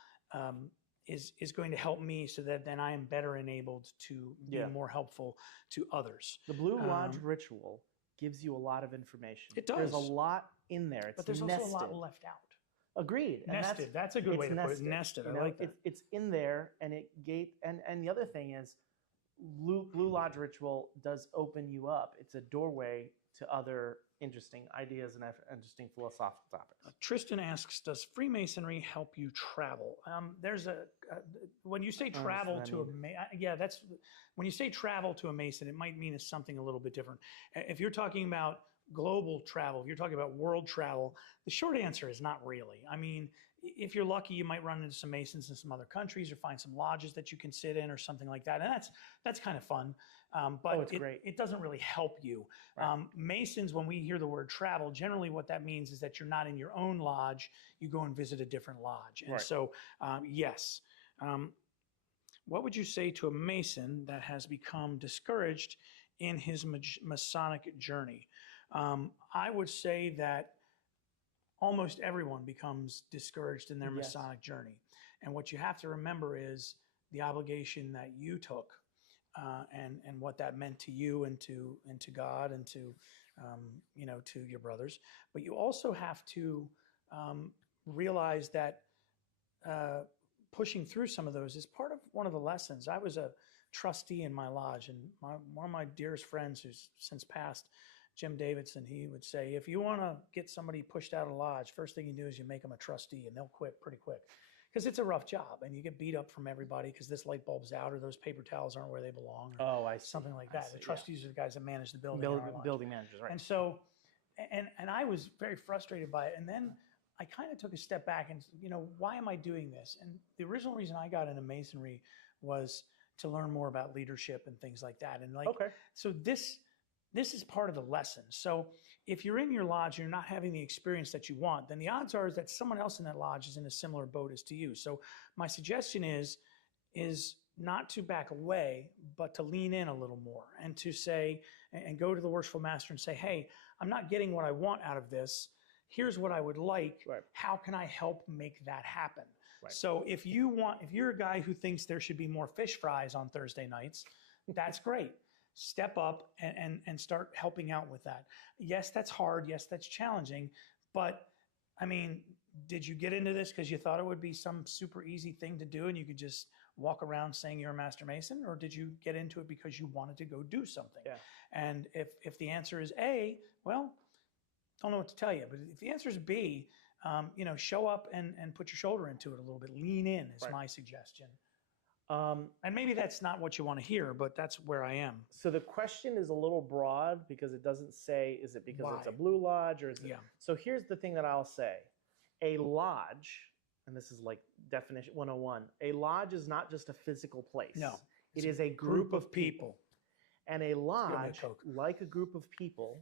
is going to help me so that then I am better enabled to be Yeah. more helpful to others. The Blue Lodge Um, ritual gives you a lot of information. It does. There's a lot in there. It's But there's nested. also a lot left out. Agreed. And Nested. That's a good way to put it. Nested. You I know, like that. It's in there, and and the other thing is, Blue Lodge ritual does open you up. It's a doorway to other interesting ideas and interesting philosophical topics. Tristan asks, does Freemasonry help you travel? There's when you say travel to that's when you say travel to a Mason, it might mean it's something a little bit different. If you're talking about global travel, if you're talking about world travel, the short answer is not really. I mean, if you're lucky, you might run into some Masons in some other countries or find some lodges that you can sit in or something like that. And that's kind of fun. But it doesn't really help you. Right. Masons, when we hear the word travel, generally what that means is that you're not in your own lodge. You go and visit a different lodge. And so, yes. What would you say to a Mason that has become discouraged in his Masonic journey? I would say that almost everyone becomes discouraged in their Masonic journey. And what you have to remember is the obligation that you took and what that meant to you and to God and to, to your brothers. But you also have to realize that pushing through some of those is part of one of the lessons. I was a trustee in my lodge, and one of my dearest friends who's since passed, Jim Davidson, he would say, if you want to get somebody pushed out of lodge, first thing you do is you make them a trustee, and they'll quit pretty quick. Because it's a rough job, and you get beat up from everybody because this light bulb's out or those paper towels aren't where they belong. Or I see. Something like that. The trustees are the guys that manage the building. Building managers, right. And so, and I was very frustrated by it. And then I kind of took a step back and, why am I doing this? And the original reason I got into Masonry was to learn more about leadership and things like that. And so this is part of the lesson. So if you're in your lodge and you're not having the experience that you want, then the odds are that someone else in that lodge is in a similar boat as to you. So my suggestion is not to back away, but to lean in a little more and to say, and go to the worshipful master and say, hey, I'm not getting what I want out of this. Here's what I would like. Right. How can I help make that happen? Right. So if you're a guy who thinks there should be more fish fries on Thursday nights, that's great. Step up and start helping out with that. Yes, that's hard. Yes, that's challenging. But I mean, did you get into this because you thought it would be some super easy thing to do and you could just walk around saying you're a Master Mason? Or did you get into it because you wanted to go do something? Yeah. And if the answer is A, well, don't know what to tell you. But if the answer is B, show up and put your shoulder into it a little bit. Lean in is my suggestion. And maybe that's not what you want to hear, but that's where I am. So the question is a little broad because it doesn't say, is it because it's a blue lodge or is it? Yeah. So here's the thing that I'll say. A lodge, and this is like definition 101, a lodge is not just a physical place. No. It is a group of people. And a lodge, Coke. like a group of people,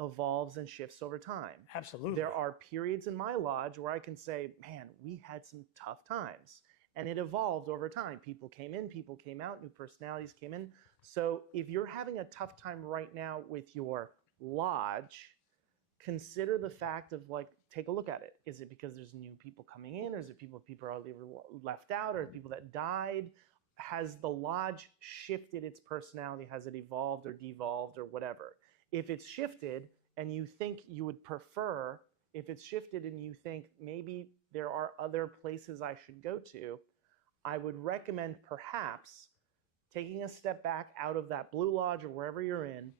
evolves and shifts over time. Absolutely. There are periods in my lodge where I can say, man, we had some tough times. And it evolved over time. People came in, people came out, new personalities came in. So if you're having a tough time right now with your lodge, consider the fact of take a look at it. Is it because there's new people coming in? Or is it people are left out? Or people that died? Has the lodge shifted its personality? Has it evolved or devolved or whatever? If it's shifted and you think you would prefer, if it's shifted and you think maybe there are other places I should go to, I would recommend perhaps taking a step back out of that Blue Lodge or wherever you're in,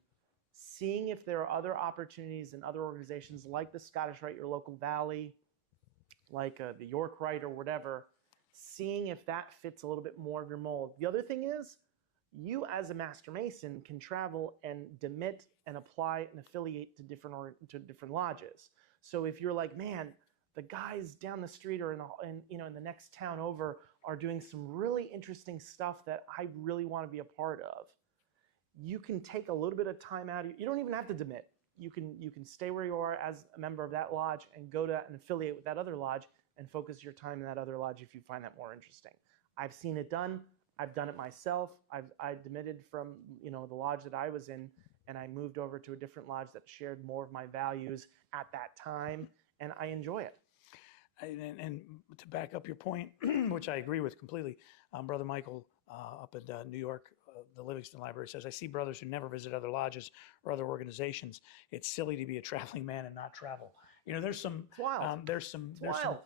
seeing if there are other opportunities in other organizations like the Scottish Rite, your local valley, like the York Rite or whatever, seeing if that fits a little bit more of your mold. The other thing is, you as a Master Mason can travel and demit and apply and affiliate to different lodges. So if you're like, man, the guys down the street or in the next town over are doing some really interesting stuff that I really want to be a part of, you can take a little bit of time out. You don't even have to demit. You can stay where you are as a member of that lodge and go to and affiliate with that other lodge and focus your time in that other lodge if you find that more interesting. I've seen it done. I've done it myself. I demitted from the lodge that I was in, and I moved over to a different lodge that shared more of my values at that time, and I enjoy it. And to back up your point, which I agree with completely, Brother Michael up in New York, the Livingston Library says, I see brothers who never visit other lodges or other organizations. It's silly to be a traveling man and not travel. You know, there's some, It's wild. there's some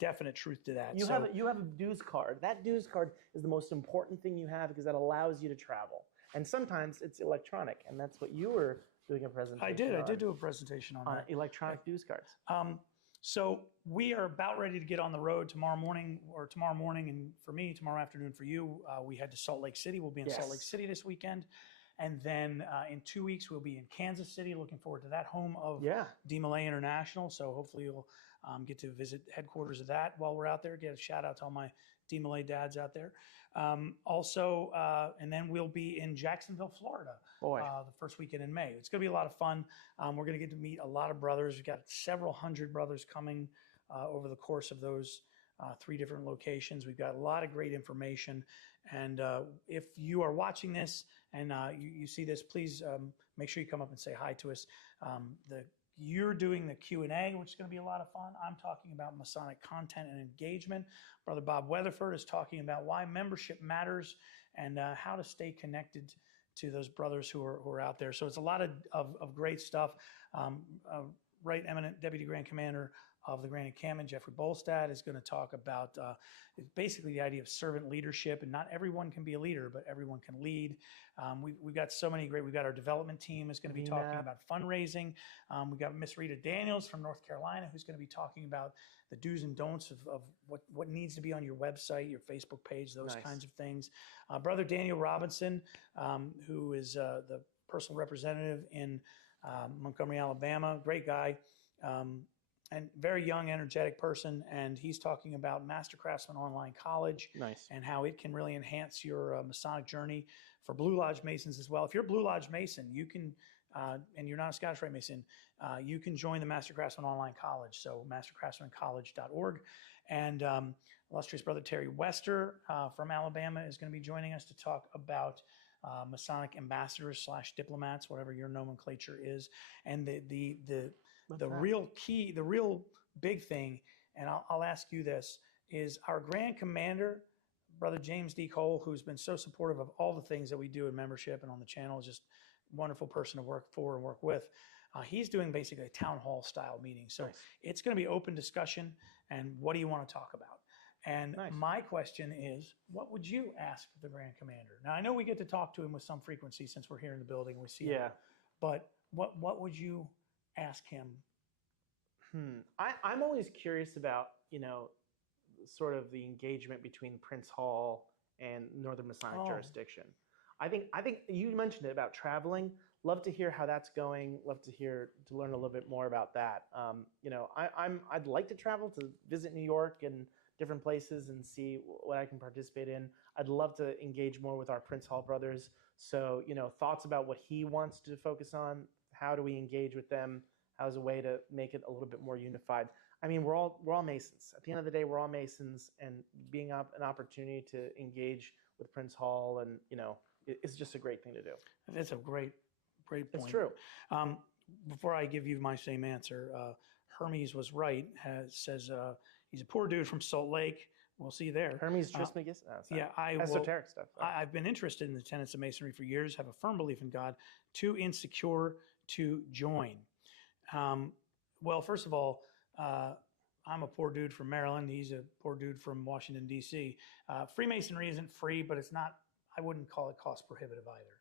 definite truth to that. You have a dues card. That dues card is the most important thing you have because that allows you to travel. And sometimes it's electronic, and that's what you were doing a presentation. I did do a presentation on that. Electronic dues cards. So we are about ready to get on the road tomorrow morning, and for me, tomorrow afternoon for you. We head to Salt Lake City. We'll be in Salt Lake City this weekend. And then in 2 weeks, we'll be in Kansas City. Looking forward to that, home of DMLA International. So hopefully you'll get to visit headquarters of that while we're out there. Get a shout out to all my DMLA dads out there. And then we'll be in Jacksonville, Florida, the first weekend in May. It's going to be a lot of fun. We're going to get to meet a lot of brothers. We've got several hundred brothers coming over the course of those 3 different locations. We've got a lot of great information. And if you are watching this and you see this, please make sure you come up and say hi to us. You're doing the Q&A, which is going to be a lot of fun. I'm talking about Masonic content and engagement. Brother Bob Weatherford is talking about why membership matters and how to stay connected to those brothers who are out there. So it's a lot of great stuff. Right Eminent Deputy Grand Commander of the Grand Encampment, Jeffrey Bolstad, is going to talk about basically the idea of servant leadership. And not everyone can be a leader, but everyone can lead. We've got so many great, we've got our development team is going to be talking about fundraising. We've got Miss Rita Daniels from North Carolina, who's going to be talking about the do's and don'ts of what needs to be on your website, your Facebook page, those kinds of things. Brother Daniel Robinson, who is the personal representative in Montgomery, Alabama, great guy. And very young, energetic person, and he's talking about Master Craftsman Online College and how it can really enhance your Masonic journey for Blue Lodge Masons as well. If you're a Blue Lodge Mason, you can, and you're not a Scottish Rite Mason, you can join the Master Craftsman Online College, so mastercraftsmancollege.org. And illustrious Brother Terry Wester from Alabama is going to be joining us to talk about Masonic ambassadors / diplomats, whatever your nomenclature is, and the real key, the real big thing, and I'll ask you this, is our Grand Commander, Brother James D. Cole, who's been so supportive of all the things that we do in membership and on the channel, is just a wonderful person to work for and work with. He's doing basically a town hall style meeting. So it's going to be open discussion, and what do you want to talk about? And my question is, what would you ask the Grand Commander? Now, I know we get to talk to him with some frequency since we're here in the building, we see him, but what would you ask him? I'm always curious about, sort of the engagement between Prince Hall and Northern Masonic jurisdiction. I think you mentioned it about traveling. Love to hear how that's going. Love to learn a little bit more about that. I'd like to travel to visit New York and different places and see what I can participate in. I'd love to engage more with our Prince Hall brothers. So, thoughts about what he wants to focus on. How do we engage with them? How's a way to make it a little bit more unified? I mean, we're all Masons. At the end of the day, we're all Masons, and being an opportunity to engage with Prince Hall, and it's just a great thing to do. That's a great point. It's true. Before I give you my same answer, Hermes was right. Says he's a poor dude from Salt Lake. We'll see you there. Hermes Trismegistus. Esoteric stuff. I've been interested in the tenets of Masonry for years. Have a firm belief in God. Too insecure to join. Well, first of all, I'm a poor dude from Maryland. He's a poor dude from Washington, D.C. Freemasonry isn't free, but it's not, I wouldn't call it cost prohibitive either.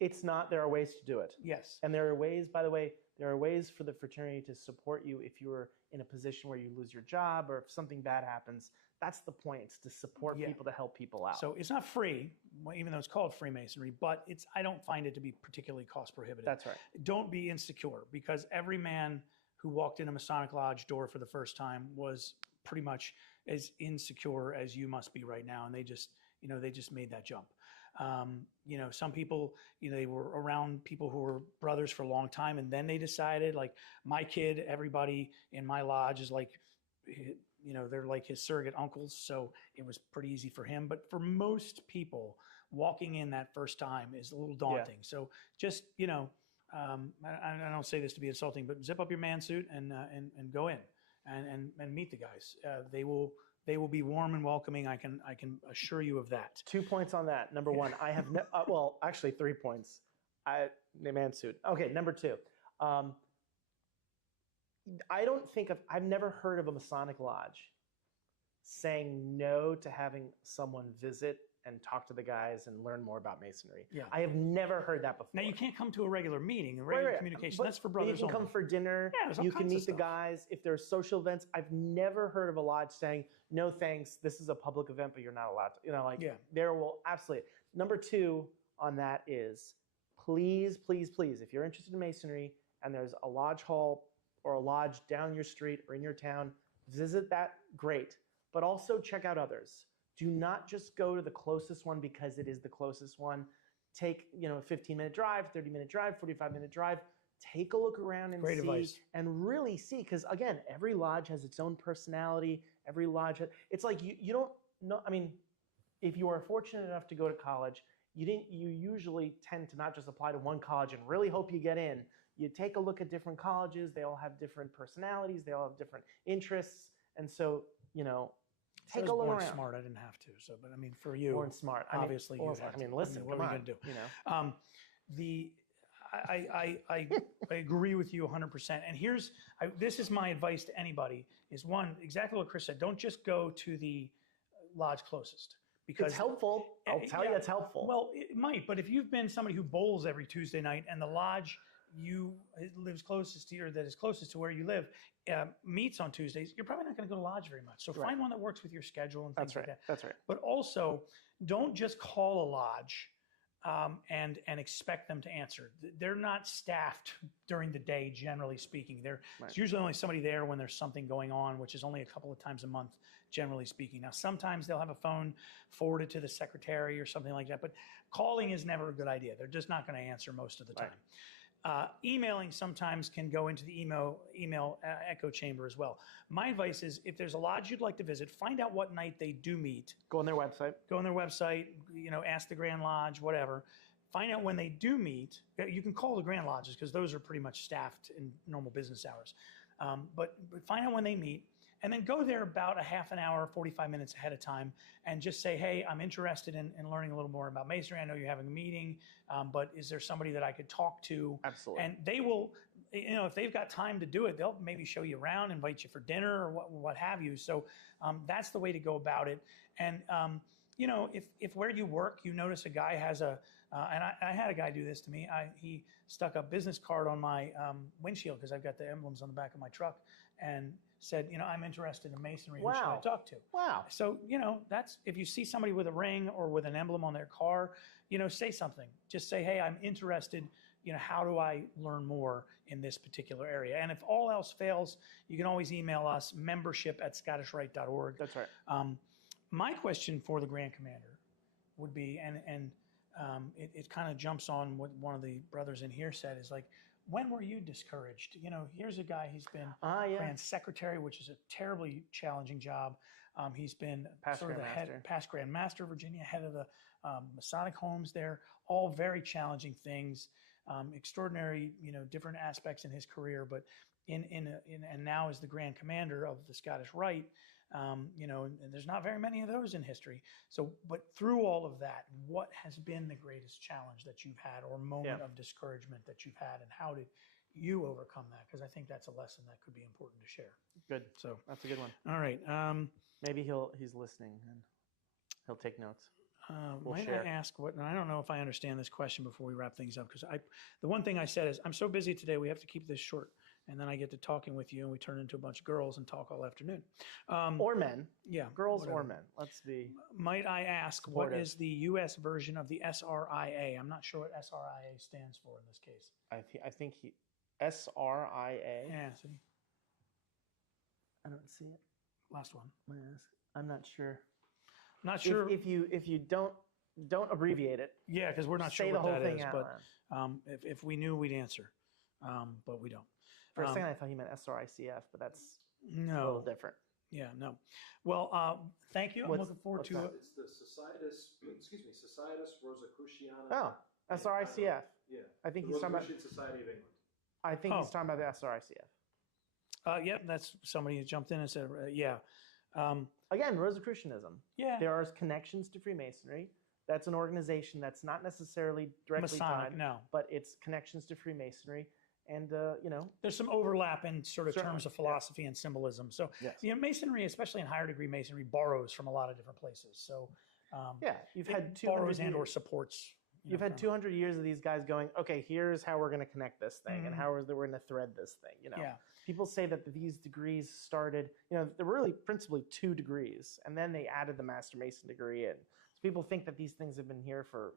It's not. There are ways to do it. Yes. And there are ways, by the way, there are ways for the fraternity to support you if you are in a position where you lose your job or if something bad happens. That's the point. It's to support people, to help people out. So it's not free, even though it's called Freemasonry, but I don't find it to be particularly cost prohibitive. That's right. Don't be insecure, because every man who walked in a Masonic Lodge door for the first time was pretty much as insecure as you must be right now. And they just made that jump. Some people, they were around people who were brothers for a long time, and then they decided, like my kid, everybody in my lodge is like, they're like his surrogate uncles. So it was pretty easy for him. But for most people, walking in that first time is a little daunting. So just, I don't say this to be insulting, but zip up your man suit and go in and meet the guys. They will be warm and welcoming. I can assure you of that. 2 points on that. Number one, I have well, actually 3 points. Mansud. Okay, number two. I've never heard of a Masonic lodge saying no to having someone visit and talk to the guys and learn more about Masonry. Yeah. I have never heard that before. Now you can't come to a regular meeting, a regular communication. But That's for brothers you can only. come for dinner. Yeah, you can meet the stuff. guys. If there's social events, I've never heard of a lodge saying, no thanks, this is a public event, but you're not allowed to. There will absolutely. Number two on that is, please, please, please, if you're interested in Masonry and there's a lodge hall or a lodge down your street or in your town, visit that, great. But also check out others. Do not just go to the closest one because it is the closest one. Take, a 15-minute drive, 30-minute drive, 45-minute drive. Take a look around and Great see advice. and really see, because again, every lodge has its own personality. Every lodge, it's like you don't know. I mean, if you are fortunate enough to go to college, you usually tend to not just apply to one college and really hope you get in. You take a look at different colleges. They all have different personalities. They all have different interests, and so take a look born around. smart. I didn't have to. So, but I mean, for you, Born smart. obviously, you had to. Listen. What Come are we on, going to do? I agree with you 100%. And this is my advice to anybody: is one, exactly what Chris said. Don't just go to the lodge closest. Because it's helpful. I'll tell you it's helpful. Well, it might, but if you've been somebody who bowls every Tuesday night and the lodge lives closest to you, or that is closest to where you live, meets on Tuesdays, you're probably not going to go to lodge very much. So find one that works with your schedule and things like that. That's right. But also, don't just call a lodge and expect them to answer. They're not staffed during the day, generally speaking. There's usually only somebody there when there's something going on, which is only a couple of times a month, generally speaking. Now, sometimes they'll have a phone forwarded to the secretary or something like that, but calling is never a good idea. They're just not going to answer most of the time. Emailing sometimes can go into the email echo chamber as well. My advice is, if there's a lodge you'd like to visit, find out what night they do meet. Go on their website. Ask the Grand Lodge, whatever. Find out when they do meet. You can call the Grand Lodges because those are pretty much staffed in normal business hours. But find out when they meet, and then go there about a half an hour, 45 minutes ahead of time, and just say, hey, I'm interested in learning a little more about Masonry. I know you're having a meeting, but is there somebody that I could talk to? Absolutely. And they will, if they've got time to do it, they'll maybe show you around, invite you for dinner or what have you. So that's the way to go about it. And, if where you work, you notice a guy has and I had a guy do this to me. He stuck a business card on my windshield because I've got the emblems on the back of my truck, and said, I'm interested in Masonry. Who should I talk to? Wow. So, that's, if you see somebody with a ring or with an emblem on their car, say something. Just say, hey, I'm interested. How do I learn more in this particular area? And if all else fails, you can always email us, membership@scottishrite.org. That's right. My question for the Grand Commander would be, and it kind of jumps on what one of the brothers in here said, is like, when were you discouraged? Here's a guy, he's been Grand Secretary, which is a terribly challenging job. He's been past Grand Master, Virginia, head of the Masonic homes there, all very challenging things, extraordinary, different aspects in his career. But and now is the Grand Commander of the Scottish Rite. And there's not very many of those in history. So, but through all of that, what has been the greatest challenge that you've had, or moment of discouragement that you've had, and how did you overcome that? Because I think that's a lesson that could be important to share. Good. So that's a good one. All right. Maybe he's listening and he'll take notes. Might I ask what? And I don't know if I understand this question before we wrap things up, because the one thing I said is, I'm so busy today, we have to keep this short. And then I get to talking with you, and we turn into a bunch of girls and talk all afternoon. Or men. Yeah. Girls whatever. or men. Let's be. Might I ask, supportive. What is the U.S. version of the SRIA? I'm not sure what SRIA stands for in this case. I think SRIA. Yeah, see? I don't see it. Last one. I'm not sure. Not sure. If you don't abbreviate it. Yeah, because we're not sure say the what whole that thing is. out But if we knew, we'd answer. But we don't. For a second, I thought he meant SRICF, but that's a little different. Yeah, no. Well, thank you. I'm looking forward to it. It's the Societas Rosicruciana. Oh, SRICF. Yeah. I think the he's talking about Rosicrucian Society of England. I think he's talking about the SRICF. Yep, that's somebody who jumped in and said, yeah. Again, Rosicrucianism. Yeah. There are connections to Freemasonry. That's an organization that's not necessarily directly Masonic, tied, no. but it's connections to Freemasonry. And, there's some overlap in sort of Certainly, terms of philosophy and symbolism. So, Yes. Masonry, especially in higher degree Masonry, borrows from a lot of different places. So, you've had 200 borrows and or years. supports. You've had 200 years of these guys going, okay, here's how we're going to connect this thing, and we're going to thread this thing. Yeah. People say that these degrees started, there were really principally 2 degrees, and then they added the Master Mason degree in. So people think that these things have been here for,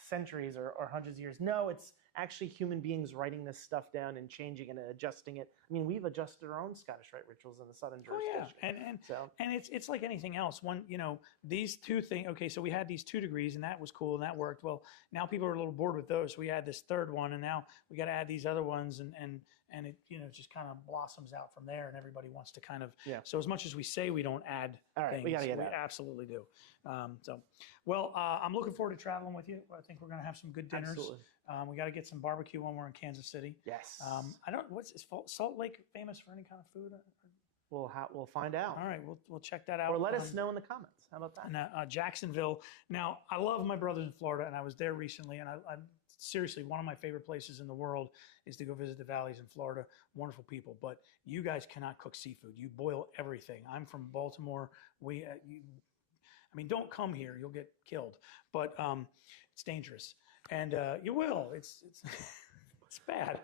centuries or hundreds of years. No, it's actually human beings writing this stuff down and changing it and adjusting it. I mean, we've adjusted our own Scottish Rite rituals in the Southern jurisdiction. And it's like anything else. One, these 2 things. Okay, so we had these 2 degrees, and that was cool, and that worked. Well, now people are a little bored with those. So we had this 3rd one, and now we got to add these other ones, and it just kind of blossoms out from there, and everybody wants to kind of. Yeah. So as much as we say we don't add things, we got to get out. Absolutely do. I'm looking forward to traveling with you. I think we're going to have some good dinners. Absolutely. We got to get some barbecue when we're in Kansas City. Yes. Is Salt Lake famous for any kind of food? We'll find out. All right, we'll check that out. Or let us know in the comments. How about that? And, Jacksonville. Now, I love my brothers in Florida, and I was there recently, and I seriously, one of my favorite places in the world is to go visit the valleys in Florida. Wonderful people, but you guys cannot cook seafood. You boil everything. I'm from Baltimore. Don't come here. You'll get killed, but it's dangerous, and you will. It's it's bad.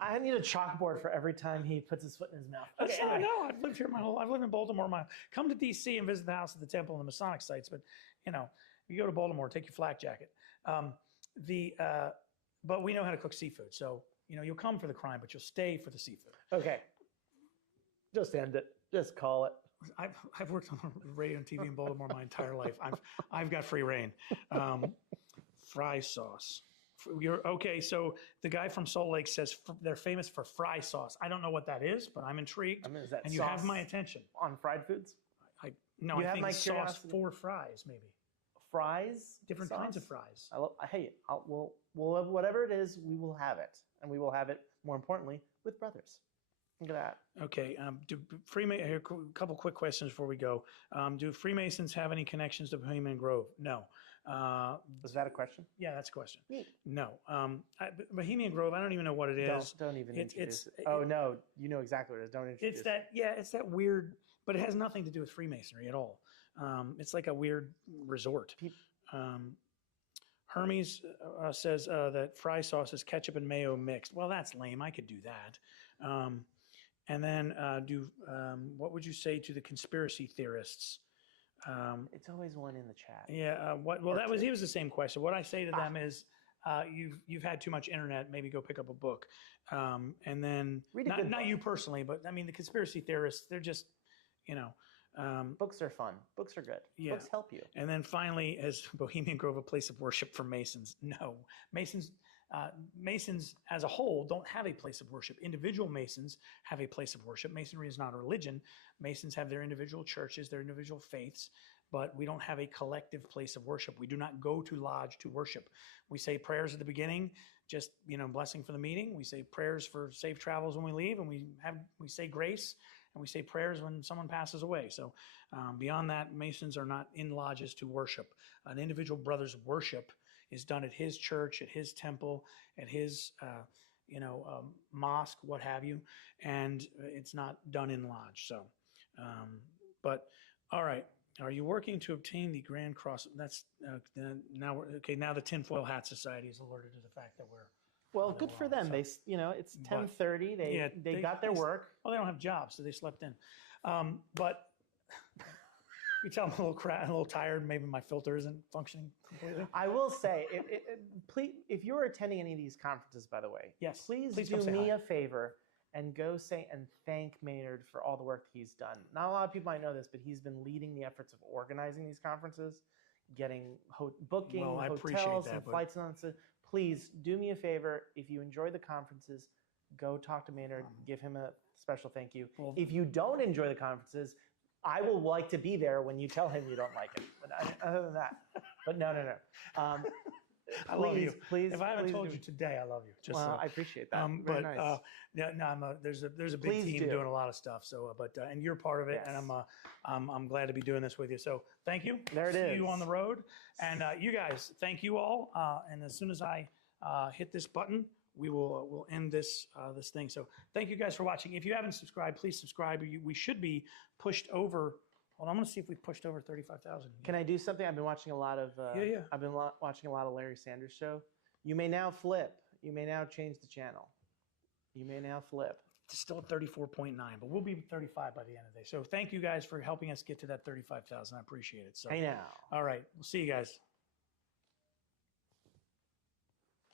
I need a chalkboard for every time he puts his foot in his mouth. Okay, I know. I've lived here I've lived in Baltimore. Come to DC and visit the House of the Temple and the Masonic sites, but you go to Baltimore, take your flak jacket. But we know how to cook seafood, so you'll come for the crime, but you'll stay for the seafood. Okay, just end it. Just call it. I've worked on radio and TV in Baltimore my entire life. I've got free reign. Fry sauce. Okay, so the guy from Salt Lake says they're famous for fry sauce. I don't know what that is, but I'm intrigued. Is that and you have my attention. On fried foods? I think it's sauce for fries, maybe. Fries? Different kinds of fries. We'll whatever it is, we will have it. And we will have it, more importantly, with brothers. Look at that. Okay. Here, a couple quick questions before we go. Do Freemasons have any connections to Bohemian Grove? No. Was that a question? Yeah, that's a question. Neat. No. Bohemian Grove, I don't even know what it is. Don't even introduce it. No, you know exactly what it is. Don't introduce it. It's that weird, but it has nothing to do with Freemasonry at all. It's like a weird resort. Hermes says that fry sauce is ketchup and mayo mixed. Well, that's lame. I could do that. And then what would you say to the conspiracy theorists? It's always one in the chat. Yeah. He was the same question. What I say to them is, you've had too much internet. Maybe go pick up a book. And then not you personally, but the conspiracy theorists. They're just, books are fun. Books are good. Yeah. Books help you. And then finally, is Bohemian Grove a place of worship for Masons? No. Masons as a whole don't have a place of worship. Individual Masons have a place of worship. Masonry is not a religion. Masons have their individual churches, their individual faiths, but we don't have a collective place of worship. We do not go to lodge to worship. We say prayers at the beginning, just blessing for the meeting. We say prayers for safe travels when we leave, and we say grace, and we say prayers when someone passes away. So beyond that, Masons are not in lodges to worship. An individual brother's worship is done at his church, at his temple, at his mosque, what have you, and it's not done in lodge. So, but all right. Are you working to obtain the Grand Cross? That's now. Now the Tinfoil Hat Society is alerted to the fact that we're. Well, good for them. So, it's 10:30. They got their work. Well, they don't have jobs, so they slept in. But you tell them I'm a little tired. Maybe my filter isn't functioning completely. I will say, please, if you're attending any of these conferences, by the way, yes, please do me a favor and go say and thank Maynard for all the work he's done. Not a lot of people might know this, but he's been leading the efforts of organizing these conferences, getting booking hotels and flights and so please do me a favor. If you enjoy the conferences, go talk to Maynard, give him a special thank you. Well, if you don't enjoy the conferences, I will like to be there when you tell him you don't like it. But other than that, but no. I love you. Please, If I haven't please told do. you today, I love you. Just Well, I appreciate that. Very but nice. yeah, no, there's a big Please team do. doing a lot of stuff. So, and you're part of it, and Yes. I'm glad to be doing this with you. So, thank you. There it See you on is. the road, and you guys, thank you all. And as soon as I hit this button, we'll end this this thing. So, thank you guys for watching. If you haven't subscribed, please subscribe. We should be pushed over. Well, I'm going to see if we've pushed over 35,000. Can I do something? I've been watching a lot of. Yeah. I've been watching a lot of Larry Sanders Show. You may now flip. You may now change the channel. You may now flip. It's still at 34.9, but we'll be 35 by the end of the day. So thank you guys for helping us get to that 35,000. I appreciate it. So, Hey now. all right. We'll see you guys.